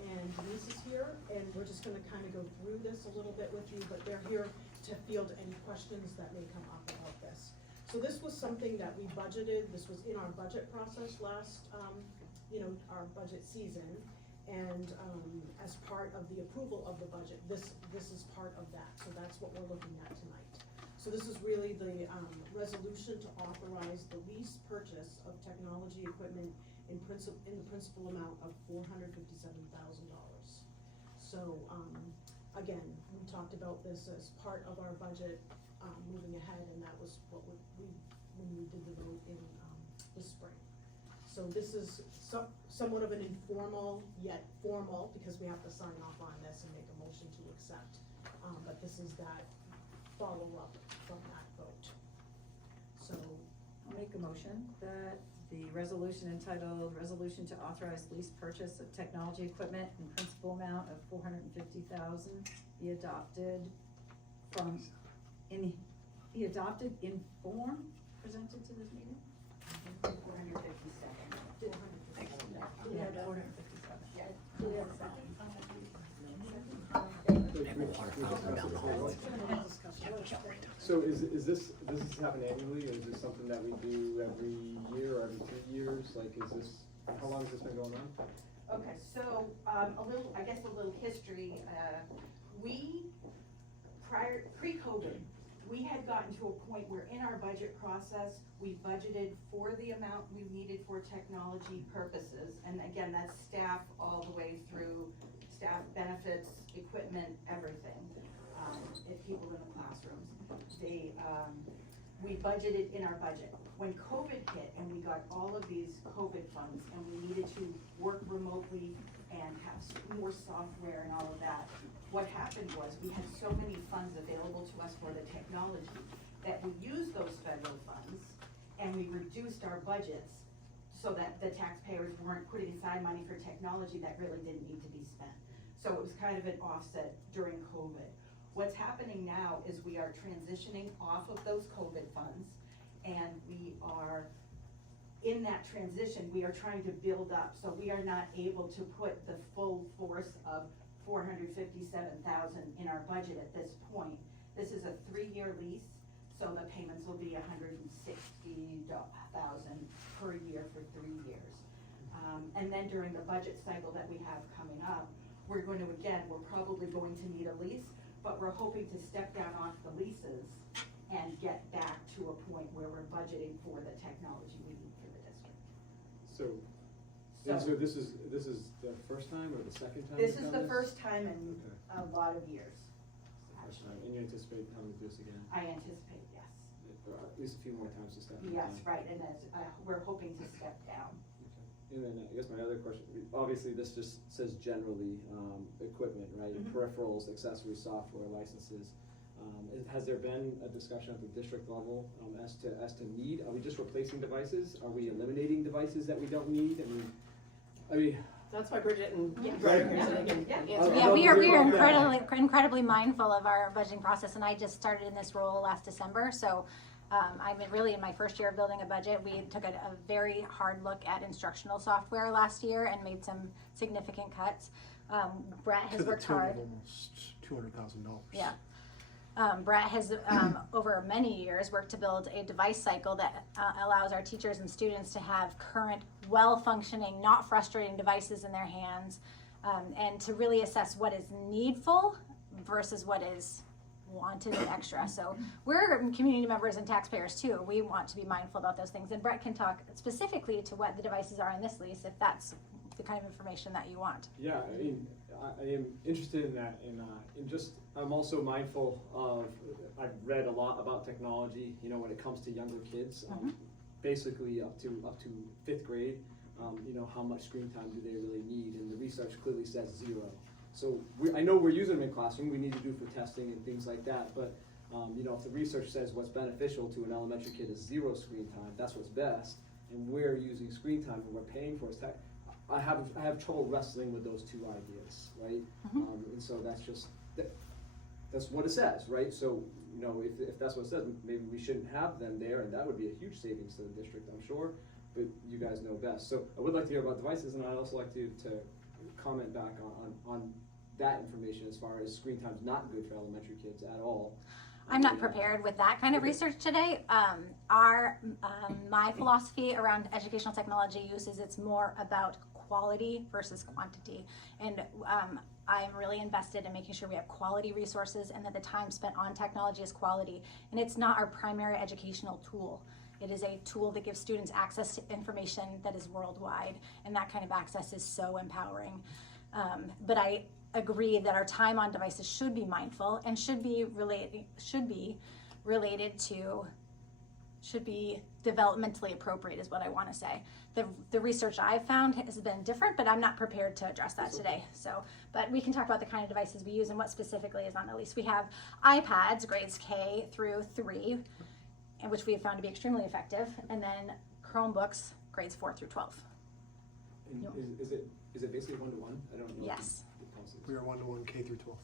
and Denise is here, and we're just gonna kind of go through this a little bit with you, but they're here to field any questions that may come up about this. So this was something that we budgeted, this was in our budget process last, our budget season. And, as part of the approval of the budget, this is part of that, so that's what we're looking at tonight. So this is really the, resolution to authorize the lease purchase of technology equipment in the principal amount of $457,000. So, again, we talked about this as part of our budget, moving ahead, and that was what when we did the vote in, the spring. So this is somewhat of an informal yet formal, because we have to sign off on this and make a motion to accept. But this is that follow-up from that vote. So, I'll make a motion that the resolution entitled Resolution to Authorize Lease Purchase of Technology Equipment in Principal Amount of $450,000 be adopted in form presented to this meeting? 457. Yeah, 457. Yeah, do we have a second? So is this happen annually, or is this something that we do every year or every 2 years? Like, how long has this been going on? Okay, so, a little history. We, pre-COVID, had gotten to a point where in our budget process, we budgeted for the amount we needed for technology purposes. And again, that's staff all the way through, staff benefits, equipment, everything, and people in the classrooms. We budgeted in our budget. When COVID hit and we got all of these COVID funds and we needed to work remotely and have more software and all of that, what happened was we had so many funds available to us for the technology that we used those federal funds and we reduced our budgets so that the taxpayers weren't putting aside money for technology that really didn't need to be spent. So it was kind of an offset during COVID. What's happening now is we are transitioning off of those COVID funds, and we are, in that transition, we are trying to build up, so we are not able to put the full force of $457,000 in our budget at this point. This is a 3-year lease, so the payments will be $160,000 per year for 3 years. And then during the budget cycle that we have coming up, we're probably going to need a lease, but we're hoping to step down off the leases and get back to a point where we're budgeting for the technology we need for the district. So this is the first time or the second time? This you've is done the first time in a lot of years. First time. And you anticipate having to do this again? I anticipate, yes. Or at least a few more times to step down? Yes, right, and as, we're hoping to step down. And then I guess my other question, obviously this just says generally, equipment, right? Mhm. Peripherals, accessories, software, licenses. Has there been a discussion at the district level as to need? Are we just replacing devices? Are we eliminating devices that we don't need? I mean. That's why Bridget and Yeah. Brian are saying, Yeah, we are incredibly mindful of our budgeting process, and I just started in this role last December, so I'm really in my first year of building a budget. We took a very hard look at instructional software last year and made some significant cuts. Brett has worked hard. Almost $200,000. Yeah. Brett has, over many years, worked to build a device cycle that allows our teachers and students to have current, well-functioning, not frustrating devices in their hands, and to really assess what is needful versus what is wanted and extra. So we're community members and taxpayers too. We want to be mindful about those things. And Brett can talk specifically to what the devices are in this lease, if that's the kind of information that you want. Yeah, I mean, I am interested in that, I'm also mindful of, I've read a lot about technology, when it comes to younger kids, basically up to 5th grade, how much screen time do they really need, and the research clearly says 0. So I know we're using them in classroom, we need to do for testing and things like that, but if the research says what's beneficial to an elementary kid is 0 screen time, that's what's best, and we're using screen time and we're paying for it, I have trouble wrestling with those two ideas, right? And so that's what it says, right? So, if that's what it says, maybe we shouldn't have them there, and that would be a huge savings to the district, I'm sure, but you guys know best. So I would like to hear about devices, and I'd also like to comment back on that information as far as screen time's not good for elementary kids at all. I'm not prepared with that kind of research today. My philosophy around educational technology use is it's more about quality versus quantity. And I'm really invested in making sure we have quality resources and that the time spent on technology is quality. And it's not our primary educational tool. It is a tool that gives students access to information that is worldwide, and that kind of access is so empowering. But I agree that our time on devices should be mindful and should be developmentally appropriate is what I want to say. The research I've found has been different, but I'm not prepared to address that today. So, but we can talk about the kind of devices we use and what specifically is on the lease. We have iPads, grades K through 3, and which we have found to be extremely effective, and then Chromebooks, grades 4 through 12. And is it basically 1-to-1? I don't know. Yes. We are 1-to-1 K through 12.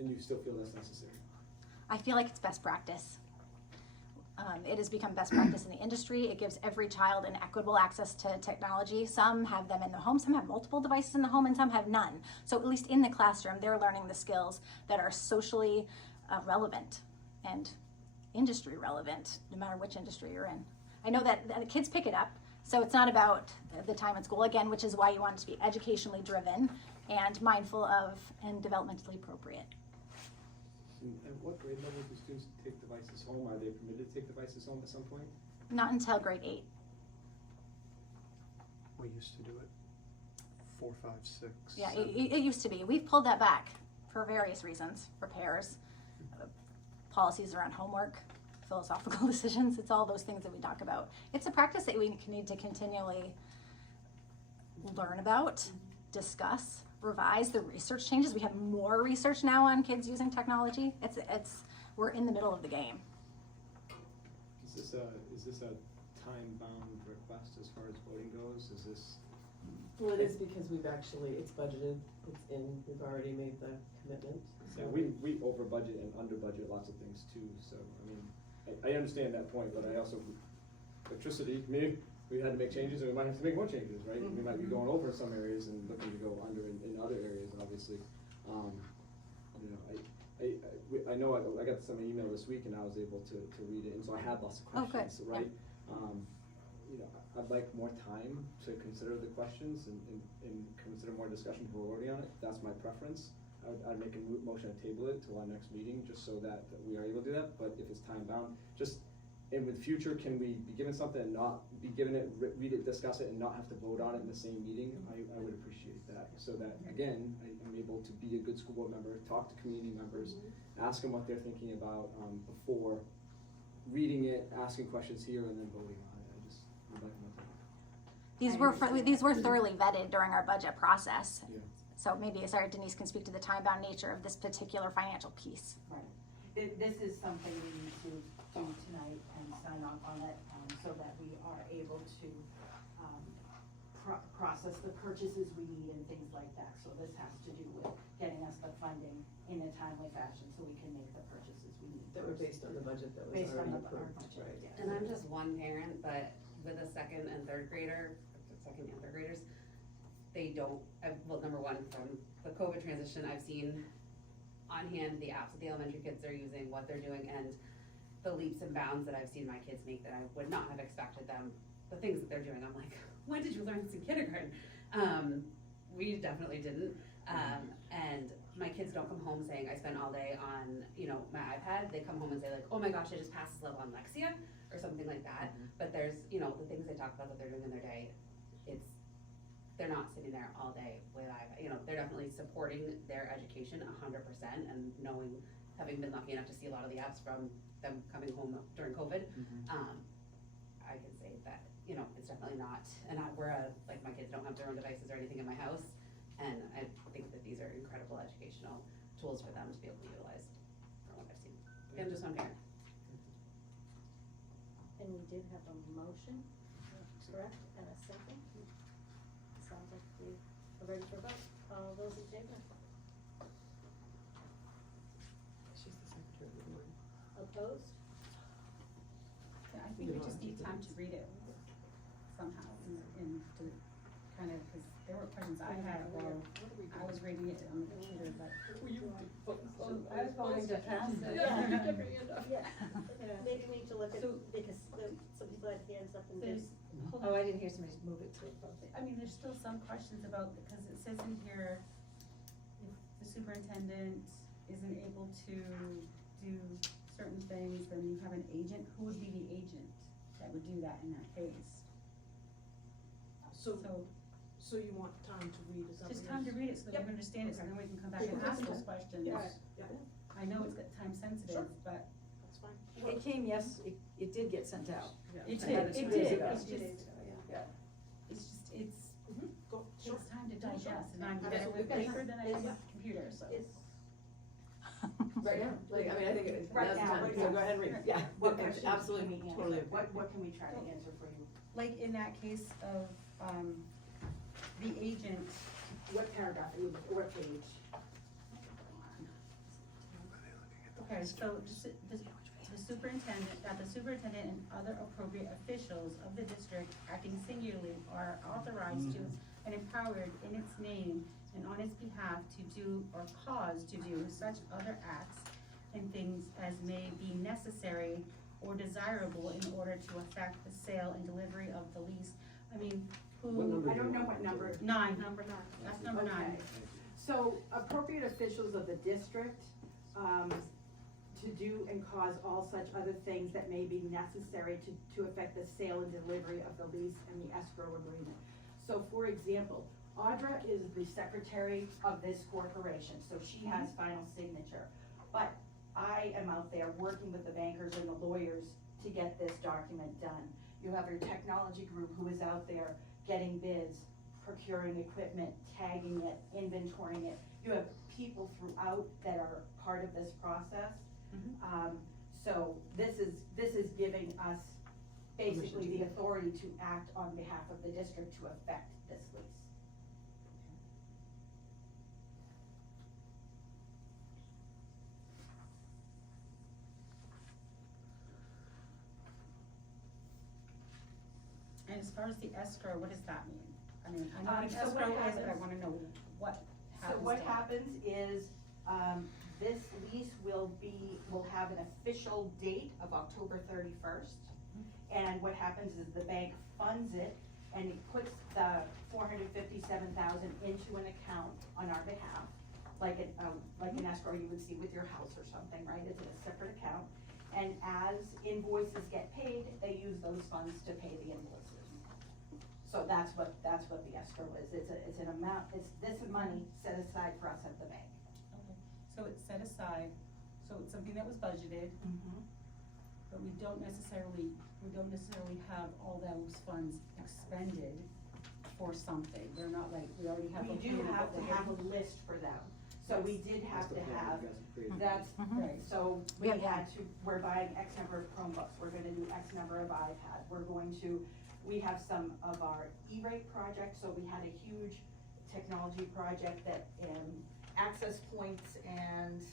And you still feel that's necessary? I feel like it's best practice. It has become best practice in the industry. It gives every child an equitable access to technology. Some have them in the home, some have multiple devices in the home, and some have none. So at least in the classroom, they're learning the skills that are socially relevant and industry relevant, no matter which industry you're in. I know that the kids pick it up, so it's not about the time at school, again, which is why you want it to be educationally driven and mindful of and developmentally appropriate. And at what grade level do students take devices home? Are they permitted to take devices home at some point? Not until grade 8. We used to do it 4, 5, 6. Yeah, 7. it used to be. We've pulled that back for various reasons, repairs, policies around homework, philosophical decisions. It's all those things that we talk about. It's a practice that we need to continually learn about, discuss, revise. The research changes. We have more research now on kids using technology. We're in the middle of the game. Is this a time-bound request as far as voting goes? Is this? Well, it is because it's budgeted, it's in, we've already made the commitment. Yeah, we over budget and under budget lots of things too, so, I mean, I understand that point, but I also, electricity, we had to make changes and we might have to make more changes, right? We might be going over in some areas and looking to go under in other areas, obviously. I know I got some email this week and I was able to read it, and so I had lots of questions, right? I'd like more time to consider the questions and consider more discussion before voting on it. That's my preference. I'd make a motion to table it till our next meeting, just so that we are able to do that. But if it's time bound, and with future, can we be given something and not be given it, read it, discuss it, and not have to vote on it in the same meeting? I would appreciate that, so that, again, I'm able to be a good school board member, talk to community members, ask them what they're thinking about before reading it, asking questions here, and then voting on it. I just would like more time. These were thoroughly vetted during our budget process. Yeah. So maybe, sorry, Denise can speak to the time-bound nature of this particular financial piece. Right. This is something we need to do tonight and sign off on it, so that we are able to, process the purchases we need and things like that. So this has to do with getting us the funding in a timely fashion so we can make the purchases we need. That were based on the budget that was Based on already our approved, budget, right? yes. And I'm just one parent, but with a second and third graders, they don't, number one, from the COVID transition, I've seen on hand the apps that the elementary kids are using, what they're doing, and the leaps and bounds that I've seen my kids make that I would not have expected them, the things that they're doing, I'm like, when did you learn this in kindergarten? We definitely didn't. And my kids don't come home saying, I spent all day on, my iPad. They come home and say like, oh my gosh, I just passed this level on Lexia, or something like that. But there's, the things they talk about that they're doing in their day, they're not sitting there all day with iPad. They're definitely supporting their education 100%, and knowing, having been lucky enough to see a lot of the apps from them coming home during COVID, I can say that, it's definitely not, and my kids don't have their own devices or anything in my house, and I think that these are incredible educational tools for them to be able to utilize from what I've seen. Again, just one parent. And we did have a motion, correct, and a second? Sounds like we are ready for a vote. All those in favor? She's the secretary of the board. Opposed? Yeah, I think we just need time to read it somehow and to kind of, because there were questions I had while I was reading it on the computer, but. I was voting to pass it. Yeah. Maybe we need to look at, because some people had hands up and There's, Oh, I didn't hear somebody move it to a vote. I mean, there's still some questions about, because it says in here, if the superintendent isn't able to do certain things, then you have an agent. Who would be the agent that would do that in that case? So you want time to read, is that what Just you're time to read it so that Yep. you understand it, so then we can come back Yeah. and ask those questions. Yeah. I know it's got time sensitive, but. That's fine. It came, it did get sent out. It I had did, 2 days ago. it's just, takes time to digest, and I'm better with paper than I am with computer, so. Right now, I think it's, Right now's the now, time, right so now. go ahead and read, yeah. What questions Absolutely, can we totally answer? agree. What can we try to answer for you? Like in that case of, the agent, What paragraph, are you, what page? okay, so the superintendent, that the superintendent and other appropriate officials of the district acting singularly are authorized to and empowered in its name and on its behalf to do or cause to do such other acts and things as may be necessary or desirable in order to effect the sale and delivery of the lease. I mean, I don't know what number. 9. Number 9. That's number 9. Okay. So appropriate officials of the district, to do and cause all such other things that may be necessary to affect the sale and delivery of the lease and the escrow agreement. So for example, Audra is the secretary of this corporation, so she has final signature. But I am out there working with the bankers and the lawyers to get this document done. You have your technology group who is out there getting bids, procuring equipment, tagging it, inventorying it. You have people throughout that are part of this process. So this is giving us basically the authority to act on behalf of the district to affect this lease. And as far as the escrow, what does that mean? I mean, I know what an So what escrow is, but I happens- wanna know what happens. So what to it. happens is, this lease will have an official date of October 31st. And what happens is the bank funds it and it puts the $457,000 into an account on our behalf, like an escrow you would see with your house or something, right? It's in a separate account. And as invoices get paid, they use those funds to pay the invoices. So that's what the escrow is. It's an amount, it's this money set aside for us at the bank. Okay, so it's set aside, so it's something that was budgeted, but we don't necessarily have all those funds expended for something. They're not like, we already have. We a do plan of have what to we're have doing. a list for them. So we did have to have, that's, Right. so we Yeah, had to, we're buying X number of Chromebooks, we're gonna do X number of iPads, we have some of our E-rate projects, so we had a huge technology project that, access points and.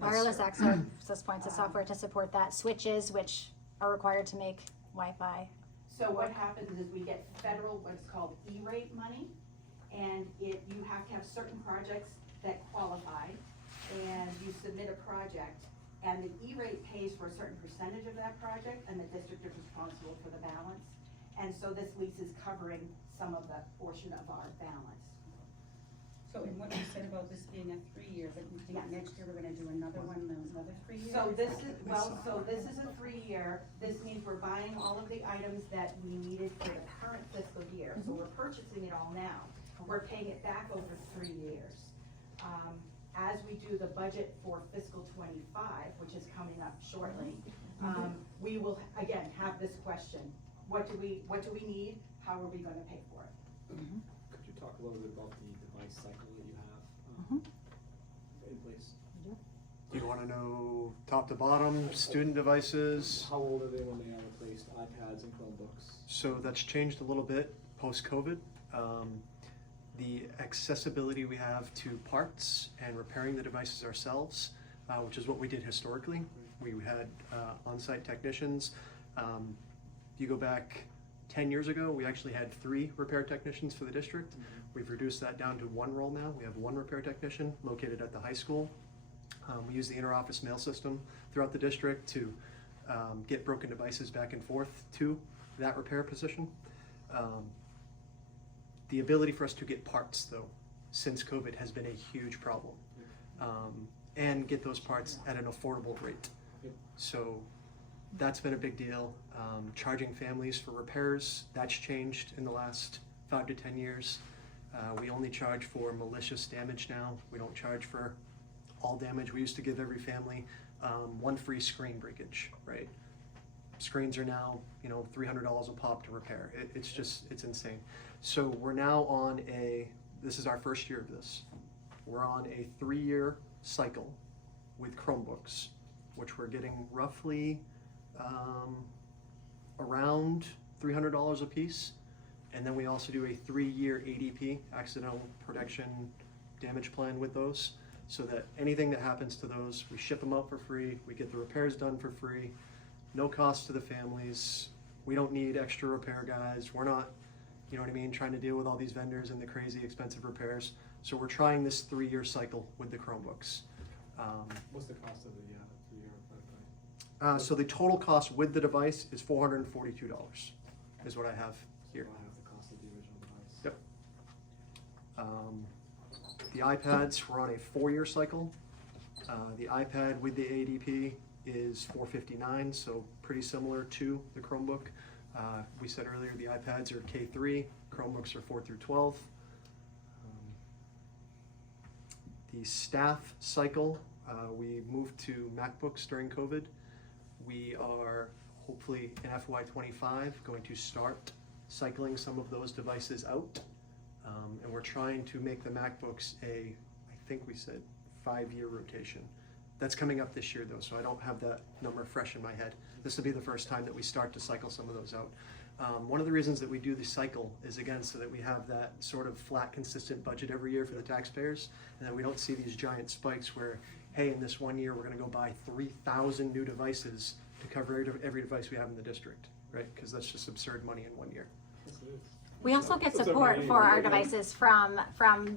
Wireless access points, the software to support that, switches, which are required to make Wi-Fi. So what happens is we get federal, what's called E-rate money, and you have to have certain projects that qualify, and you submit a project, and the E-rate pays for a certain percentage of that project, and the district is responsible for the balance. And so this lease is covering some of that portion of our balance. So, and what you said about this being a 3-year, but you think Yes. next year we're gonna do another 3 years? So this is a 3-year, this means we're buying all of the items that we needed for the current fiscal year, so we're purchasing it all now. We're paying it back over 3 years. As we do the budget for fiscal '25, which is coming up shortly, we will, again, have this question. What do we need? How are we gonna pay for it? Could you talk a little bit about the device cycle that you have in place? Do you wanna know top to bottom, student devices? How old are they when they are replaced, iPads and Chromebooks? So that's changed a little bit post-COVID. The accessibility we have to parts and repairing the devices ourselves, which is what we did historically. We had on-site technicians. You go back 10 years ago, we actually had 3 repair technicians for the district. We've reduced that down to 1 role now. We have 1 repair technician located at the high school. We use the inter-office mail system throughout the district to get broken devices back and forth to that repair position. The ability for us to get parts, though, since COVID has been a huge problem. And get those parts at an affordable rate. So that's been a big deal. Charging families for repairs, that's changed in the last 5 to 10 years. We only charge for malicious damage now. We don't charge for all damage. We used to give every family 1 free screen breakage, right? Screens are now, $300 a pop to repair. It's insane. So we're now on this is our first year of this. We're on a 3-year cycle with Chromebooks, which we're getting roughly around $300 a piece. And then we also do a 3-year ADP, accidental protection damage plan with those, so that anything that happens to those, we ship them out for free, we get the repairs done for free, no cost to the families. We don't need extra repair guys. We're not, trying to deal with all these vendors and the crazy expensive repairs. So we're trying this 3-year cycle with the Chromebooks. What's the cost of the 3-year plan? So the total cost with the device is $442, is what I have here. So I have the cost of the original device. Yep. The iPads, we're on a 4-year cycle. The iPad with the ADP is $459, so pretty similar to the Chromebook. We said earlier the iPads are K3, Chromebooks are 4 through 12. The staff cycle, we moved to MacBooks during COVID. We are hopefully in FY25 going to start cycling some of those devices out. And we're trying to make the MacBooks I think we said 5-year rotation. That's coming up this year though, so I don't have that number fresh in my head. This will be the first time that we start to cycle some of those out. One of the reasons that we do the cycle is again so that we have that sort of flat, consistent budget every year for the taxpayers, and then we don't see these giant spikes where, hey, in this 1 year we're going to go buy 3,000 new devices to cover every device we have in the district, right? Because that's just absurd money in 1 year. We also get support for our devices from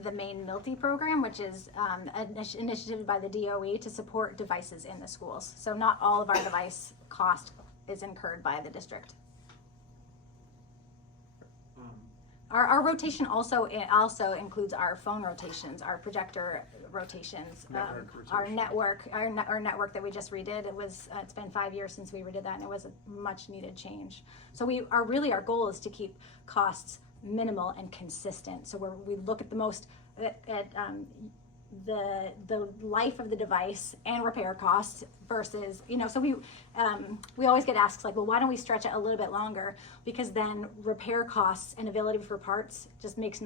the main Milty program, which is an initiative by the DOE to support devices in the schools. So not all of our device cost is incurred by the district. Our rotation also includes our phone rotations, our projector rotations, our network that we just redid. It's been 5 years since we redid that, and it was a much needed change. So our goal is to keep costs minimal and consistent. So we look at the most at the life of the device and repair costs versus, so we always get asked like, well, why don't we stretch it a little bit longer? Because then repair costs and availability for parts just makes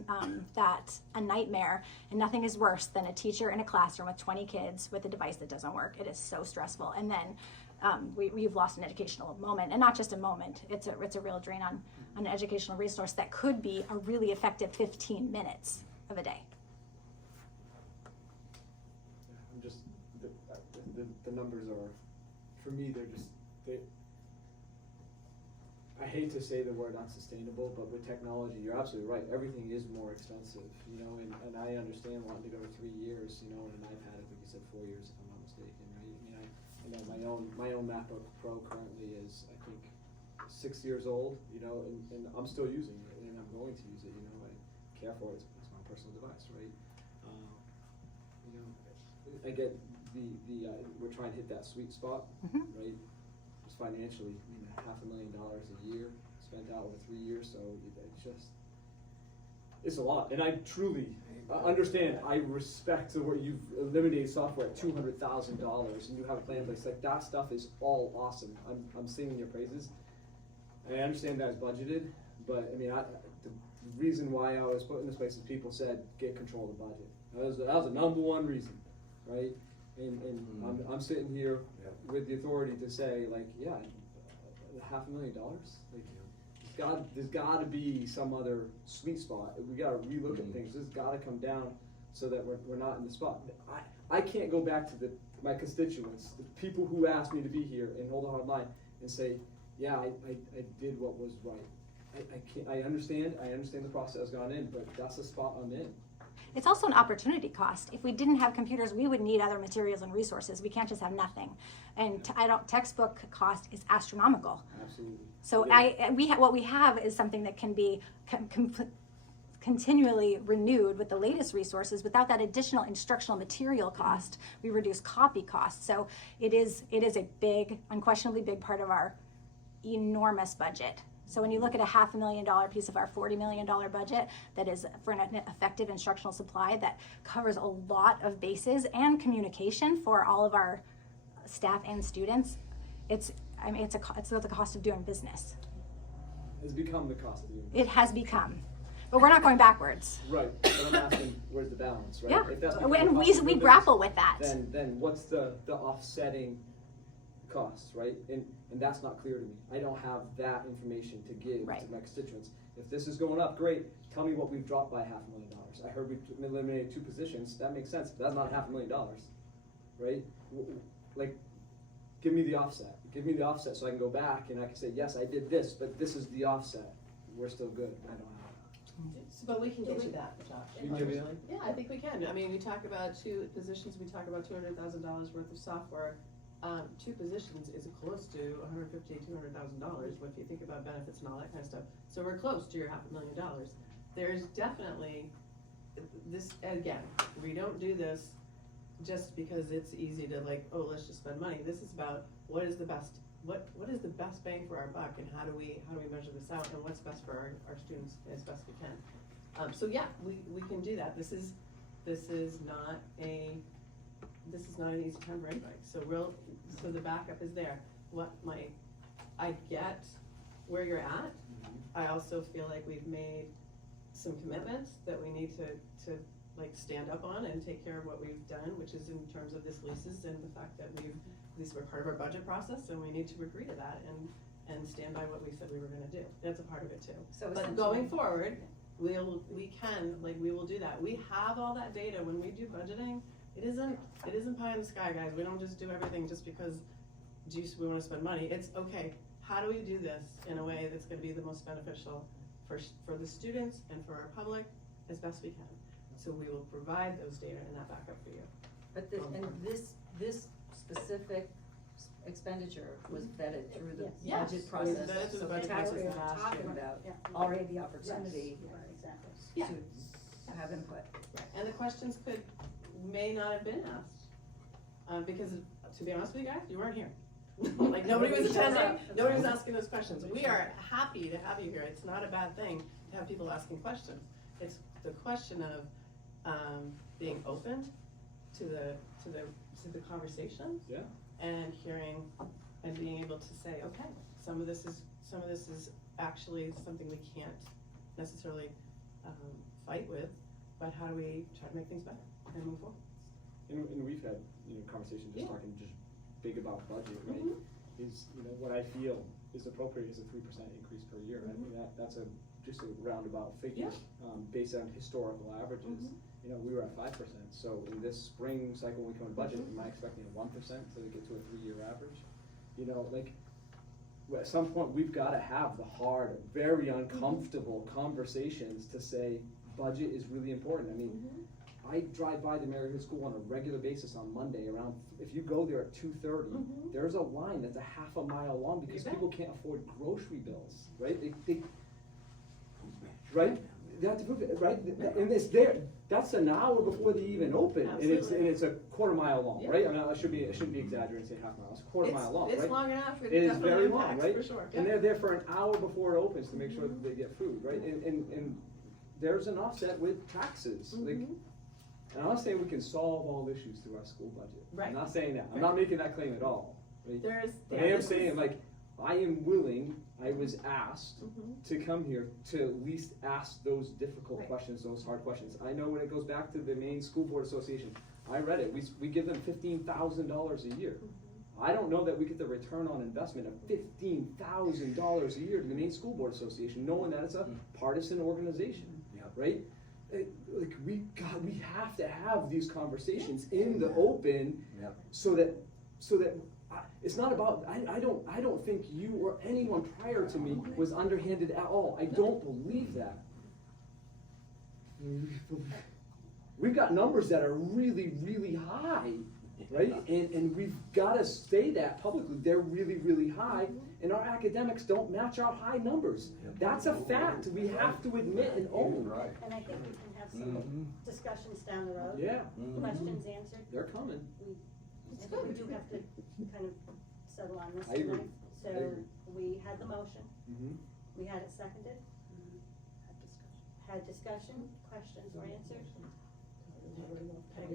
that a nightmare, and nothing is worse than a teacher in a classroom with 20 kids with a device that doesn't work. It is so stressful, and then we've lost an educational moment, and not just a moment. It's a real drain on an educational resource that could be a really effective 15 minutes of a day. The numbers are, for me, I hate to say the word unsustainable, but with technology, you're absolutely right. Everything is more expensive, and I understand wanting to go to 3 years, and an iPad, I think you said 4 years, if I'm not mistaken, right? I know my own MacBook Pro currently is, I think, 6 years old, and I'm still using it, and I'm going to use it, I care for it. It's my personal device, right? I get we're trying to hit that sweet spot, right? Just financially, $500,000 a year spent out over 3 years, so it's a lot. And I truly understand. I respect where you've eliminated software at $200,000, and you have a plan in place. Like that stuff is all awesome. I'm singing your praises. I understand that's budgeted, but the reason why I was put in this place is people said get control of the budget. That was the number one reason, right? And I'm sitting here with the authority to say, like, yeah, $500,000. Like, there's got to be some other sweet spot. We got to relook at things. This has got to come down so that we're not in the spot. I can't go back to my constituents, the people who asked me to be here and hold a hard line and say, yeah, I did what was right. I understand the process has gone in, but that's the spot I'm in. It's also an opportunity cost. If we didn't have computers, we would need other materials and resources. We can't just have nothing. And textbook cost is astronomical. Absolutely. So what we have is something that can be continually renewed with the latest resources. Without that additional instructional material cost, we reduce copy costs. So it is a unquestionably big part of our enormous budget. So when you look at a $500,000 piece of our $40 million budget that is for an effective instructional supply that covers a lot of bases and communication for all of our staff and students, it's the cost of doing business. It's become the cost of doing business. It has become. But we're not going backwards. Right, but I'm asking where's the balance, right? Yeah, If that's and we grapple with that. Then what's the offsetting costs, right? And that's not clear to me. I don't have that information to give to my constituents. If this is going up, great. Tell me what we've dropped by $500,000. I heard we eliminated 2 positions. That makes sense, but that's not $500,000, right? Like, give me the offset. Give me the offset so I can go back and I can say, yes, I did this, but this is the offset. We're still good. I don't have that. But we can get you that, Josh. You can give me that? Yeah, I think we can. We talk about 2 positions. We talk about $200,000 worth of software. 2 positions is close to $150,000, $200,000 if you think about benefits and all that kind of stuff. So we're close to your $500,000. There's definitely this again. We don't do this just because it's easy to like, oh, let's just spend money. This is about what is the best bang for our buck, and how do we measure this out, and what's best for our students as best we can. So yeah, we can do that. This is not an easy time for anybody. So the backup is there. I get where you're at. I also feel like we've made some commitments that we need to like stand up on and take care of what we've done, which is in terms of this leases and the fact that these were part of our budget process, and we need to agree to that and stand by what we said we were gonna do. That's a part of it too. So But going forward, we will do that. We have all that data when we do budgeting. It isn't pie in the sky, guys. We don't just do everything just because, geez, we wanna spend money. It's, okay, how do we do this in a way that's gonna be the most beneficial for the students and for our public as best we can? So we will provide those data and that backup for you. But this specific expenditure was vetted through the Yes. budget Yes, process, vetted through the so budget taxpayers process. are talking about Yeah. already the opportunity Yeah. to have input. And the questions may not have been asked, because to be honest with you guys, you weren't here. Like, nobody was attending, nobody was asking those questions. We are happy to have you here. It's not a bad thing to have people asking questions. It's the question of, being open to the conversation. Yeah. And hearing, and being able to say, okay, some of this is actually something we can't necessarily, fight with, but how do we try to make things better and move forward? And we've had, conversations just talking just big about budget, right? Is, what I feel is appropriate is a 3% increase per year. I mean, that's just a roundabout figure, based on historical averages. We were at 5%, so in this spring cycle when we come in budget, am I expecting a 1% to get to a 3-year average? At some point, we've gotta have the hard, very uncomfortable conversations to say, budget is really important. I mean, I drive by the Maryhill School on a regular basis on Monday around, if you go there at 2:30, there's a line that's a half a mile long because people can't afford grocery bills, right? They right? They have to prove it, right? And it's there, that's an hour before they even open, and it's a quarter mile long, right? I mean, I shouldn't be exaggerating and say half mile, it's a quarter mile long, right? It's long enough, It is definitely very long, impacts, right? for sure. And they're there for an hour before it opens to make sure that they get food, right? And there's an offset with taxes, like, and I'm not saying we can solve all issues through our school budget. Right. I'm not saying that, I'm not making that claim at all, right? But I am this is- saying, like, I am willing, I was asked to come here to at least ask those difficult questions, those hard questions. I know when it goes back to the Maine School Board Association, I read it, we give them $15,000 a year. I don't know that we get the return on investment of $15,000 a year to the Maine School Board Association, knowing that it's a partisan organization, right? Like, we have to have these conversations in the open, so that it's not about, I don't think you or anyone prior to me was underhanded at all. I don't believe that. We've got numbers that are really, really high, right? And we've gotta say that publicly, they're really, really high, and our academics don't match our high numbers. That's a fact, we have to admit and own. And I think we can have some discussions down the road. Yeah. Questions answered. They're coming. We do have to kind of settle on this I agree. tonight. So I agree. we had the motion, Mm-hmm. we had it seconded. Had discussion, questions were answered.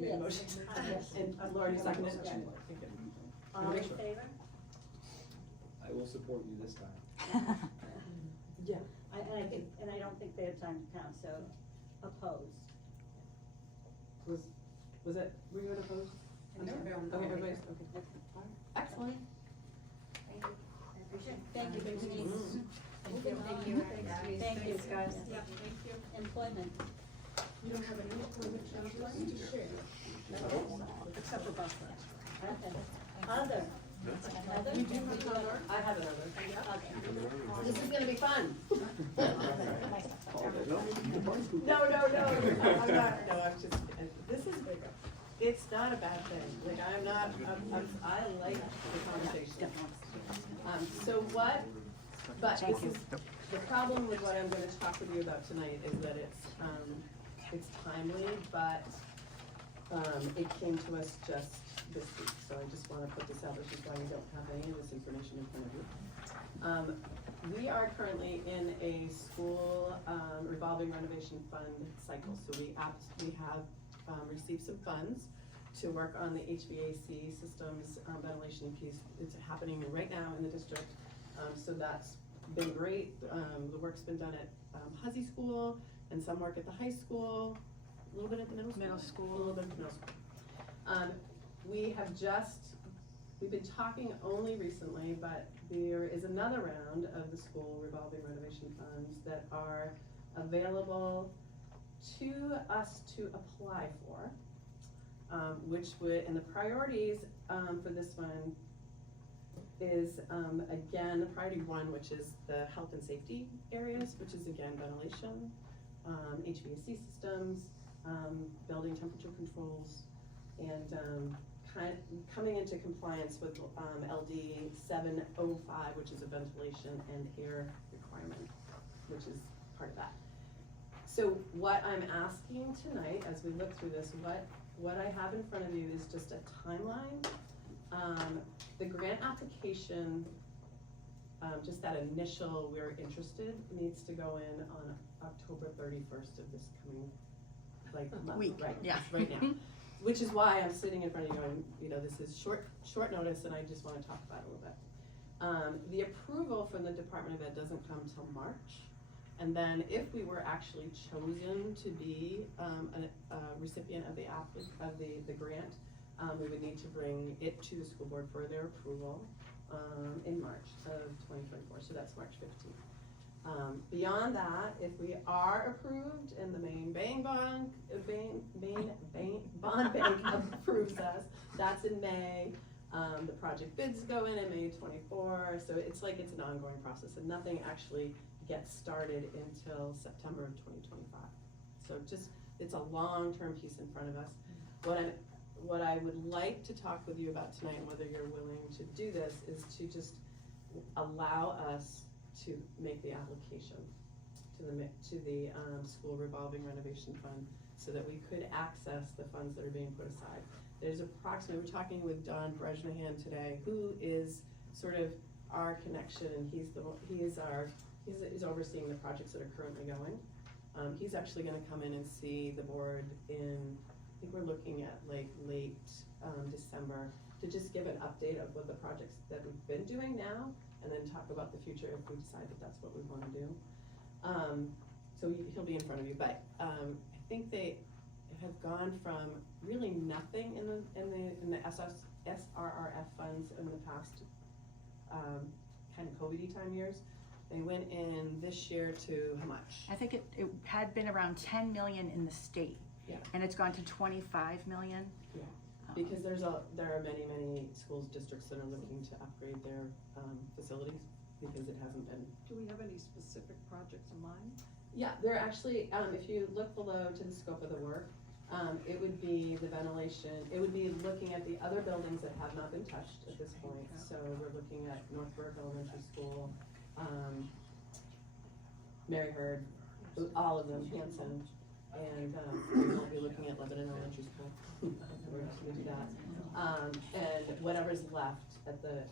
Yes. And Lauren, you seconded it? All in favor? I will support you this time. Yeah. And I don't think they had time to count, so opposed. Was it, were you opposed? Okay, everybody's, okay. Excellent. Thank you, I appreciate it. Thank you, Denise. Thank you. Thank you. Thank you. Thanks, guys. Yep, thank you. Employment. You don't have any employment jobs to share? Except for bus routes. Okay. Other. Other? We do have other. I have another. Okay. This is gonna be fun. No, I'm just, it's not a bad thing, like, I like the conversation. But this is, the problem with what I'm gonna talk with you about tonight is that it's timely, but It came to us just this week, so I just wanna put this out, which is why you don't have any of this information in front of you. We are currently in a school, revolving renovation fund cycle, so we have, received some funds to work on the HVAC systems, ventilation piece. It's happening right now in the district, so that's been great. The work's been done at, Huzzy School, and some work at the high school, a little bit at the middle school. A little bit at the middle school. We've been talking only recently, but there is another round of the school revolving renovation funds that are available to us to apply for, which would, and the priorities, for this one is, again, the priority one, which is the health and safety areas, which is again ventilation, HVAC systems, building temperature controls, and coming into compliance with LD 705, which is a ventilation and air requirement, which is part of that. So what I'm asking tonight, as we look through this, what I have in front of you is just a timeline. The grant application, just that initial we're interested, needs to go in on October 31st of this coming month, Week, right? yeah. Right now. Which is why I'm sitting in front of you going, this is short notice, and I just wanna talk about it a little bit. The approval from the Department of Ed doesn't come till March. And then if we were actually chosen to be, a recipient of the grant, we would need to bring it to the school board for their approval, in March of 2024, so that's March 15th. Beyond that, if we are approved and the Maine Bond Bank approves us, that's in May. The project bids go in May 24, so it's an ongoing process, and nothing actually gets started until September of 2025. So it's a long-term piece in front of us. What I would like to talk with you about tonight, and whether you're willing to do this, is to just allow us to make the application to the school revolving renovation fund, so that we could access the funds that are being put aside. There's we're talking with Don Brejnahan today, who is sort of our connection, and he's overseeing the projects that are currently going. He's actually gonna come in and see the board in, I think we're looking at late December, to just give an update of what the projects that we've been doing now, and then talk about the future if we decide that that's what we wanna do. So he'll be in front of you, but I think they have gone from really nothing in the SRRF funds in the past kind of COVID-y time years. They went in this year to how much? I think it had been around 10 million in the state. Yeah. And it's gone to 25 million. Yeah, because there are many schools, districts that are looking to upgrade their facilities, because it hasn't been. Do we have any specific projects in mind? Yeah, there are actually, if you look below to the scope of the work, it would be the ventilation, it would be looking at the other buildings that have not been touched at this point. So we're looking at North Burke Elementary School, Mary Hurd, all of them, Hanson, and we won't be looking at Lebanon Elementary School. We're just gonna do that. And whatever's left at the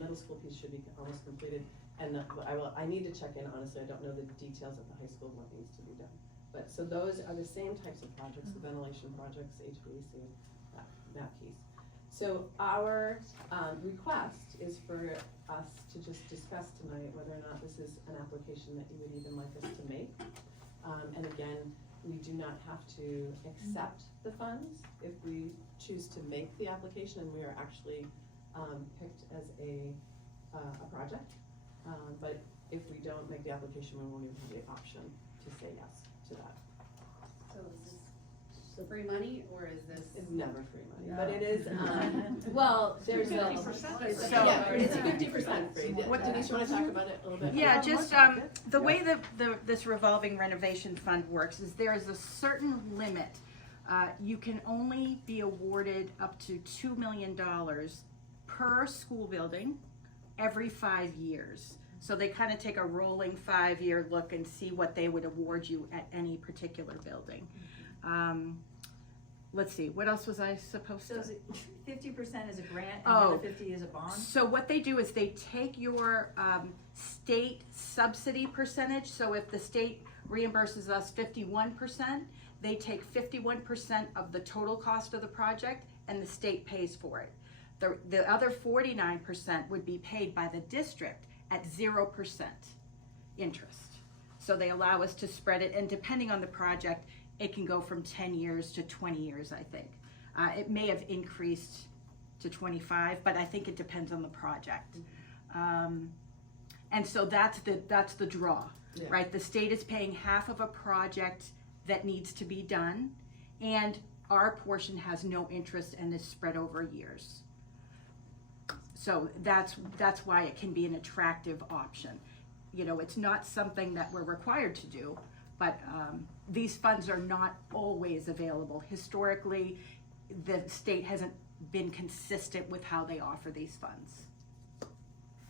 middle school piece should be almost completed. And I need to check in, honestly, I don't know the details of the high school, what needs to be done. But, so those are the same types of projects, the ventilation projects, HVAC, that piece. So our request is for us to just discuss tonight whether or not this is an application that you would even like us to make. And again, we do not have to accept the funds if we choose to make the application, and we are actually picked as a project. But if we don't make the application, we won't even have the option to say yes to that. So is this free money, or is this? It's never free money, but it is, well, there's 50%. It's 50% free. Denise, you wanna talk about it a little bit? Yeah, just, the way that this revolving renovation fund works is there is a certain limit. You can only be awarded up to $2 million per school building every 5 years. So they kind of take a rolling 5-year look and see what they would award you at any particular building. let's see, what else was I supposed So to? is it 50% is a grant and the Oh. other 50 is a bond? So what they do is they take your state subsidy percentage, so if the state reimburses us 51%, they take 51% of the total cost of the project and the state pays for it. The other 49% would be paid by the district at 0% interest. So they allow us to spread it, and depending on the project, it can go from 10 years to 20 years, I think. It may have increased to 25, but I think it depends on the project. And so that's the draw, Yeah. right? The state is paying half of a project that needs to be done, and our portion has no interest and is spread over years. So that's why it can be an attractive option. You know, it's not something that we're required to do, but these funds are not always available. Historically, the state hasn't been consistent with how they offer these funds.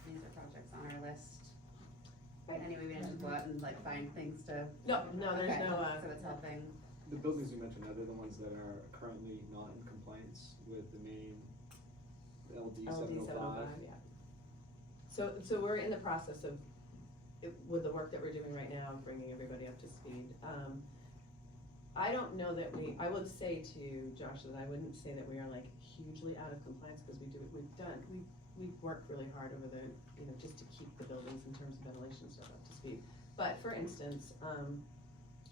These are projects on our list. But anyway, we didn't just go out and like find things to. No, there's Okay, no, so it's helping. The buildings you mentioned, are they the ones that are currently not in compliance with the main LD 705? Yeah. So we're in the process of, with the work that we're doing right now, bringing everybody up to speed. I don't know that I would say to you, Josh, that I wouldn't say that we are like hugely out of compliance, because we've worked really hard over the, just to keep the buildings in terms of ventilation stuff up to speed. But for instance,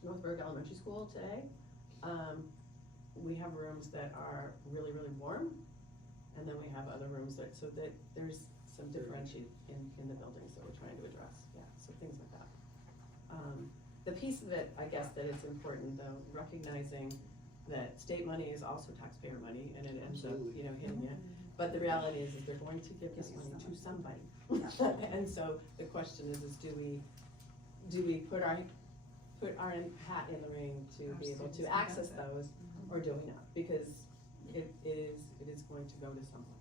Northburg Elementary School today, we have rooms that are really, really warm, and then we have other rooms that there's some differentiation in the buildings that we're trying to address, so things like that. The piece of it, I guess, that it's important though, recognizing that state money is also taxpayer money, and it ends up, hitting you. But the reality is they're going to give this money to somebody. And so the question is do we put our hat in the ring to be able to access those, or do we not? Because it is going to go to someone.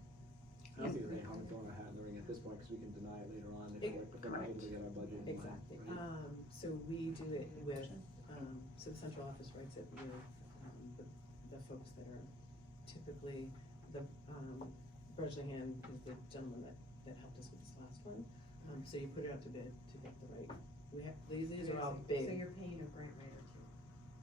I don't think there's any harm in throwing a hat in the ring at this point, because we can deny it later on if we're not able to get our budget in line. Exactly. Right? So we do it with, so the central office writes it with the folks that are typically, Berglingham is the gentleman that helped us with this last one. So you put it out to bid to get the right, these are all big. So you're paying a grant writer too?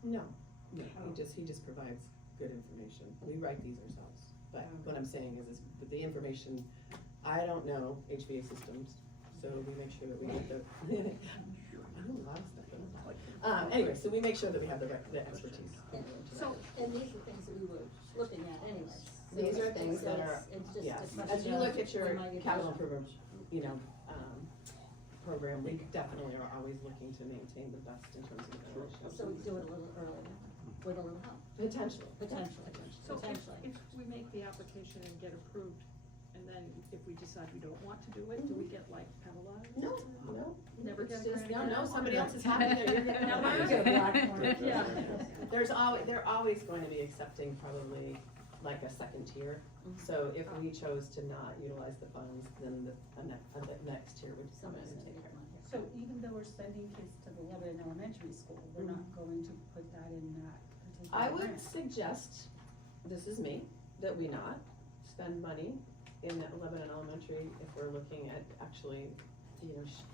No, he just provides good information. We write these ourselves, but what I'm saying is with the information, I don't know HVA systems, so we make sure that we get the, I know a lot of stuff. Anyway, so we make sure that we have the expertise. So, and these are things that we were looking at anyways. These are things that are, yes, as you look at your capital improvement, program, we definitely are always looking to maintain the best in terms of ventilation. So we do it a little earlier, with a little help. Potentially. So if we make the application and get approved, and then if we decide we don't want to do it, do we get like penalized? No. Never It's get a just, grant? no, somebody else is happy there, you're getting No, you I- get a black corner. Yeah. They're always going to be accepting probably like a second tier. So if we chose to not utilize the funds, then the next tier would come in and take care of it. So even though we're sending kids to the Lebanon Elementary School, we're not going to put that in that particular I would grant? suggest, this is me, that we not spend money in Lebanon Elementary if we're looking at actually,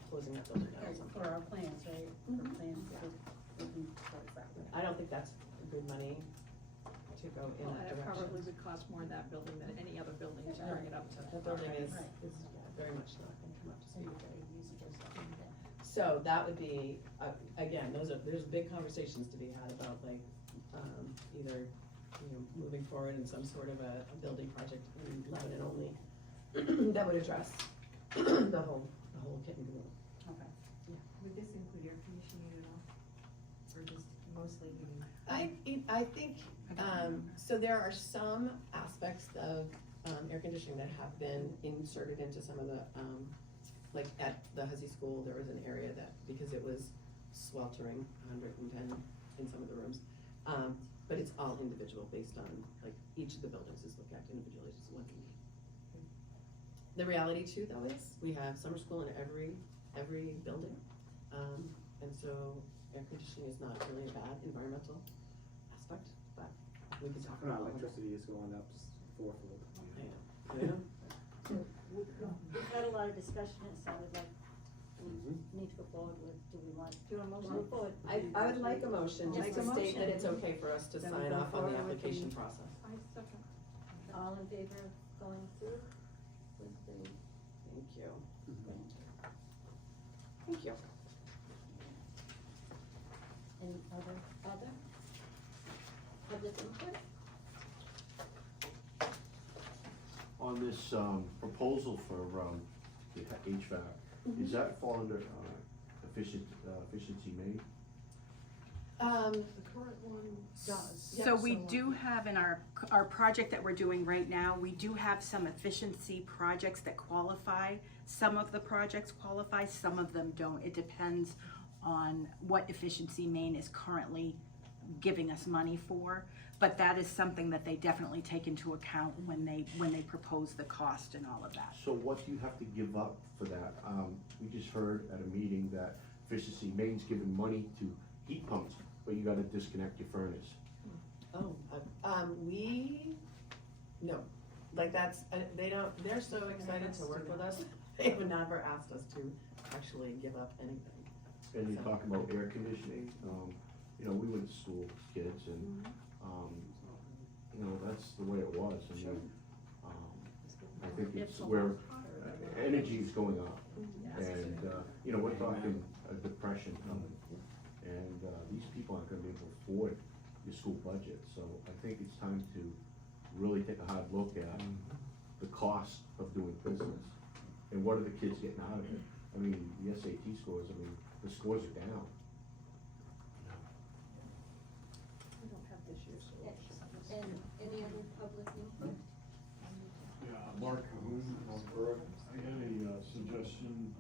closing that building down or something. For our plans, right? For plans, looking towards that. I don't think that's good money to go in Well, that and it probably direction. would cost more in that building than any other building to bring it up to. That building is Right. very much not gonna come up to speed. And very usable stuff. So that would be, again, there's big conversations to be had about like, either, moving forward in some sort of a building project in Lebanon only that would address the whole kit and caboodle. Okay. Would this include air conditioning at all? Or just mostly heating? I think, so there are some aspects of air conditioning that have been inserted into some of the, like at the Hussey School, there was an area that, because it was sweltering, 110 in some of the rooms. But it's all individual based on, like, each of the buildings is looked at individually, just what they need. The reality too, though, is we have summer school in every building. And so air conditioning is not really a bad environmental aspect, but We could talk about electricity is going up fourfold. Yeah. We've had a lot of discussion, so I would like, we need to go forward with, do we want to move forward? I would like a motion, just Make to a state that motion. it's okay for us to Then we sign go off on the forward with the- application process. All in favor of going through with the Thank you. grant? Thank you. Any other public input? On this, proposal for, the HVAC, is that fall under, efficiency made? The current one does. So we do have in our project that we're doing right now, we do have some efficiency projects that qualify. Some of the projects qualify, some of them don't. It depends on what Efficiency Maine is currently giving us money for. But that is something that they definitely take into account when they propose the cost and all of that. So what do you have to give up for that? We just heard at a meeting that Efficiency Maine's giving money to heat pumps, but you gotta disconnect your furnace. No, like that's, they don't, they're so excited to work with us, they have never asked us to actually give up anything. And you're talking about air conditioning, you know, we went to school as kids and, you know, that's the way it was. I mean, I think it's where energy is going up. And, you know, we're talking a depression coming. And, these people aren't gonna be able to afford your school budget. So I think it's time to really take a hard look at the cost of doing business. And what are the kids getting out of it? I mean, the SAT scores, I mean, the scores are down. We don't have this year's And any other public input? Yeah, Mark Cahoon, Northborough. I got a suggestion.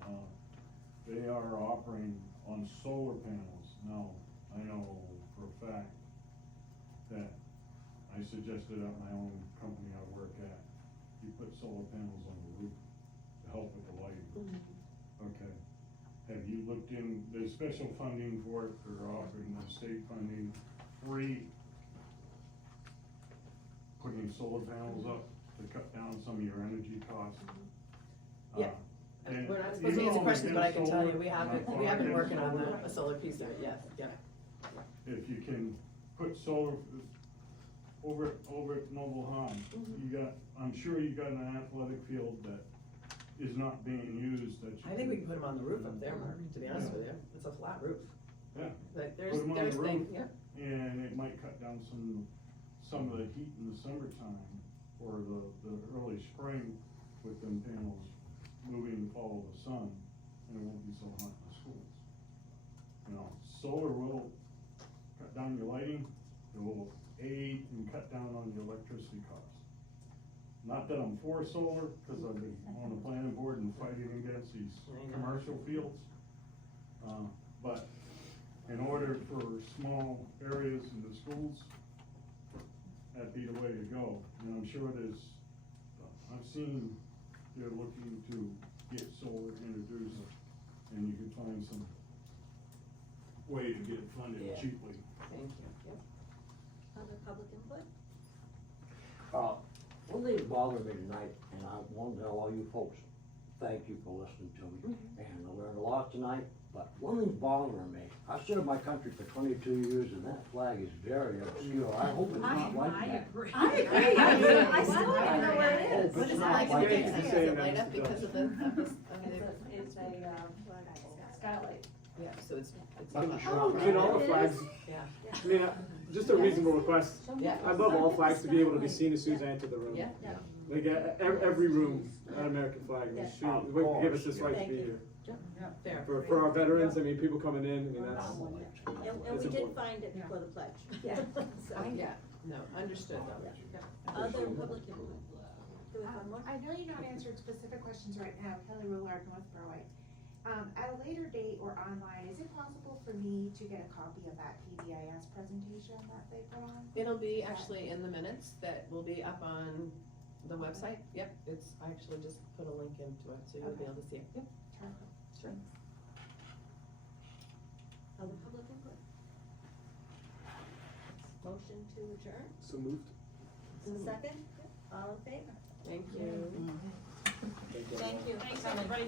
They are offering on solar panels. Now, I know for a fact that I suggested at my own company I work at, you put solar panels on the roof to help with the lighting. Okay. Have you looked in, there's special funding for it, they're offering the state funding, free putting solar panels up to cut down some of your energy costs. Yeah. And We're not supposed to you answer know, questions, but I can tell you, solar, we have I'm been for working on solar. a solar piece there, yes, yeah. If you can put solar over at Mobile Home, you got, I'm sure you got an athletic field that is not being used that you. I think we can put them on the roof up there, Mark, to be honest with you, it's a flat roof. Yeah. Like, Put 'em on the there's roof, things, yeah. And it might cut down some of the heat in the summertime or the early spring with them panels moving to follow the sun, and it won't be so hot in the schools. You know, solar will cut down your lighting, it will aid and cut down on your electricity costs. Not that I'm for solar, cause I've been on the planning board and fighting against these commercial fields. But in order for small areas in the schools, that'd be the way to go. And I'm sure I've seen they're looking to get solar introduced, and you can find some way to get it funded cheaply. Thank you, yep. Other public input? One thing that bothered me tonight, and I want to tell all you folks, thank you for listening to me, and I learned a lot tonight, but one thing's bothering me. I served my country for 22 years, and that flag is very obscure. I hope it's not like that. I agree. I still don't know where it is. What is it Like, like is that? it light up because of the, It's a skylight. yeah, so it's. That's a I mean, all the flags, Yeah. I mean, just a reasonable request. Yeah. I'd love all flags to be able to be seen as soon as I enter the room. Yeah. Like, every room, an American flag, Yeah. should, give us this right to Thank be you. here. Fair. For our veterans, I mean, people coming in, I mean, that's. And It's we did important. find it before the pledge. Yeah. So, Yeah, no, understood though. other public input? Do we have one more? I know you're not answering specific questions right now, Kelly Willard, North Berwick. At a later date or online, is it possible for me to get a copy of that PBIS presentation that they put on? It'll be actually in the minutes that will be up on the website, yep, I actually just put a link into it, so you'll be able to see it, yep. Sure. Other public input? Motion to adjourn, So moved. second, all in favor? Thank you. Thank you. Thanks, everybody.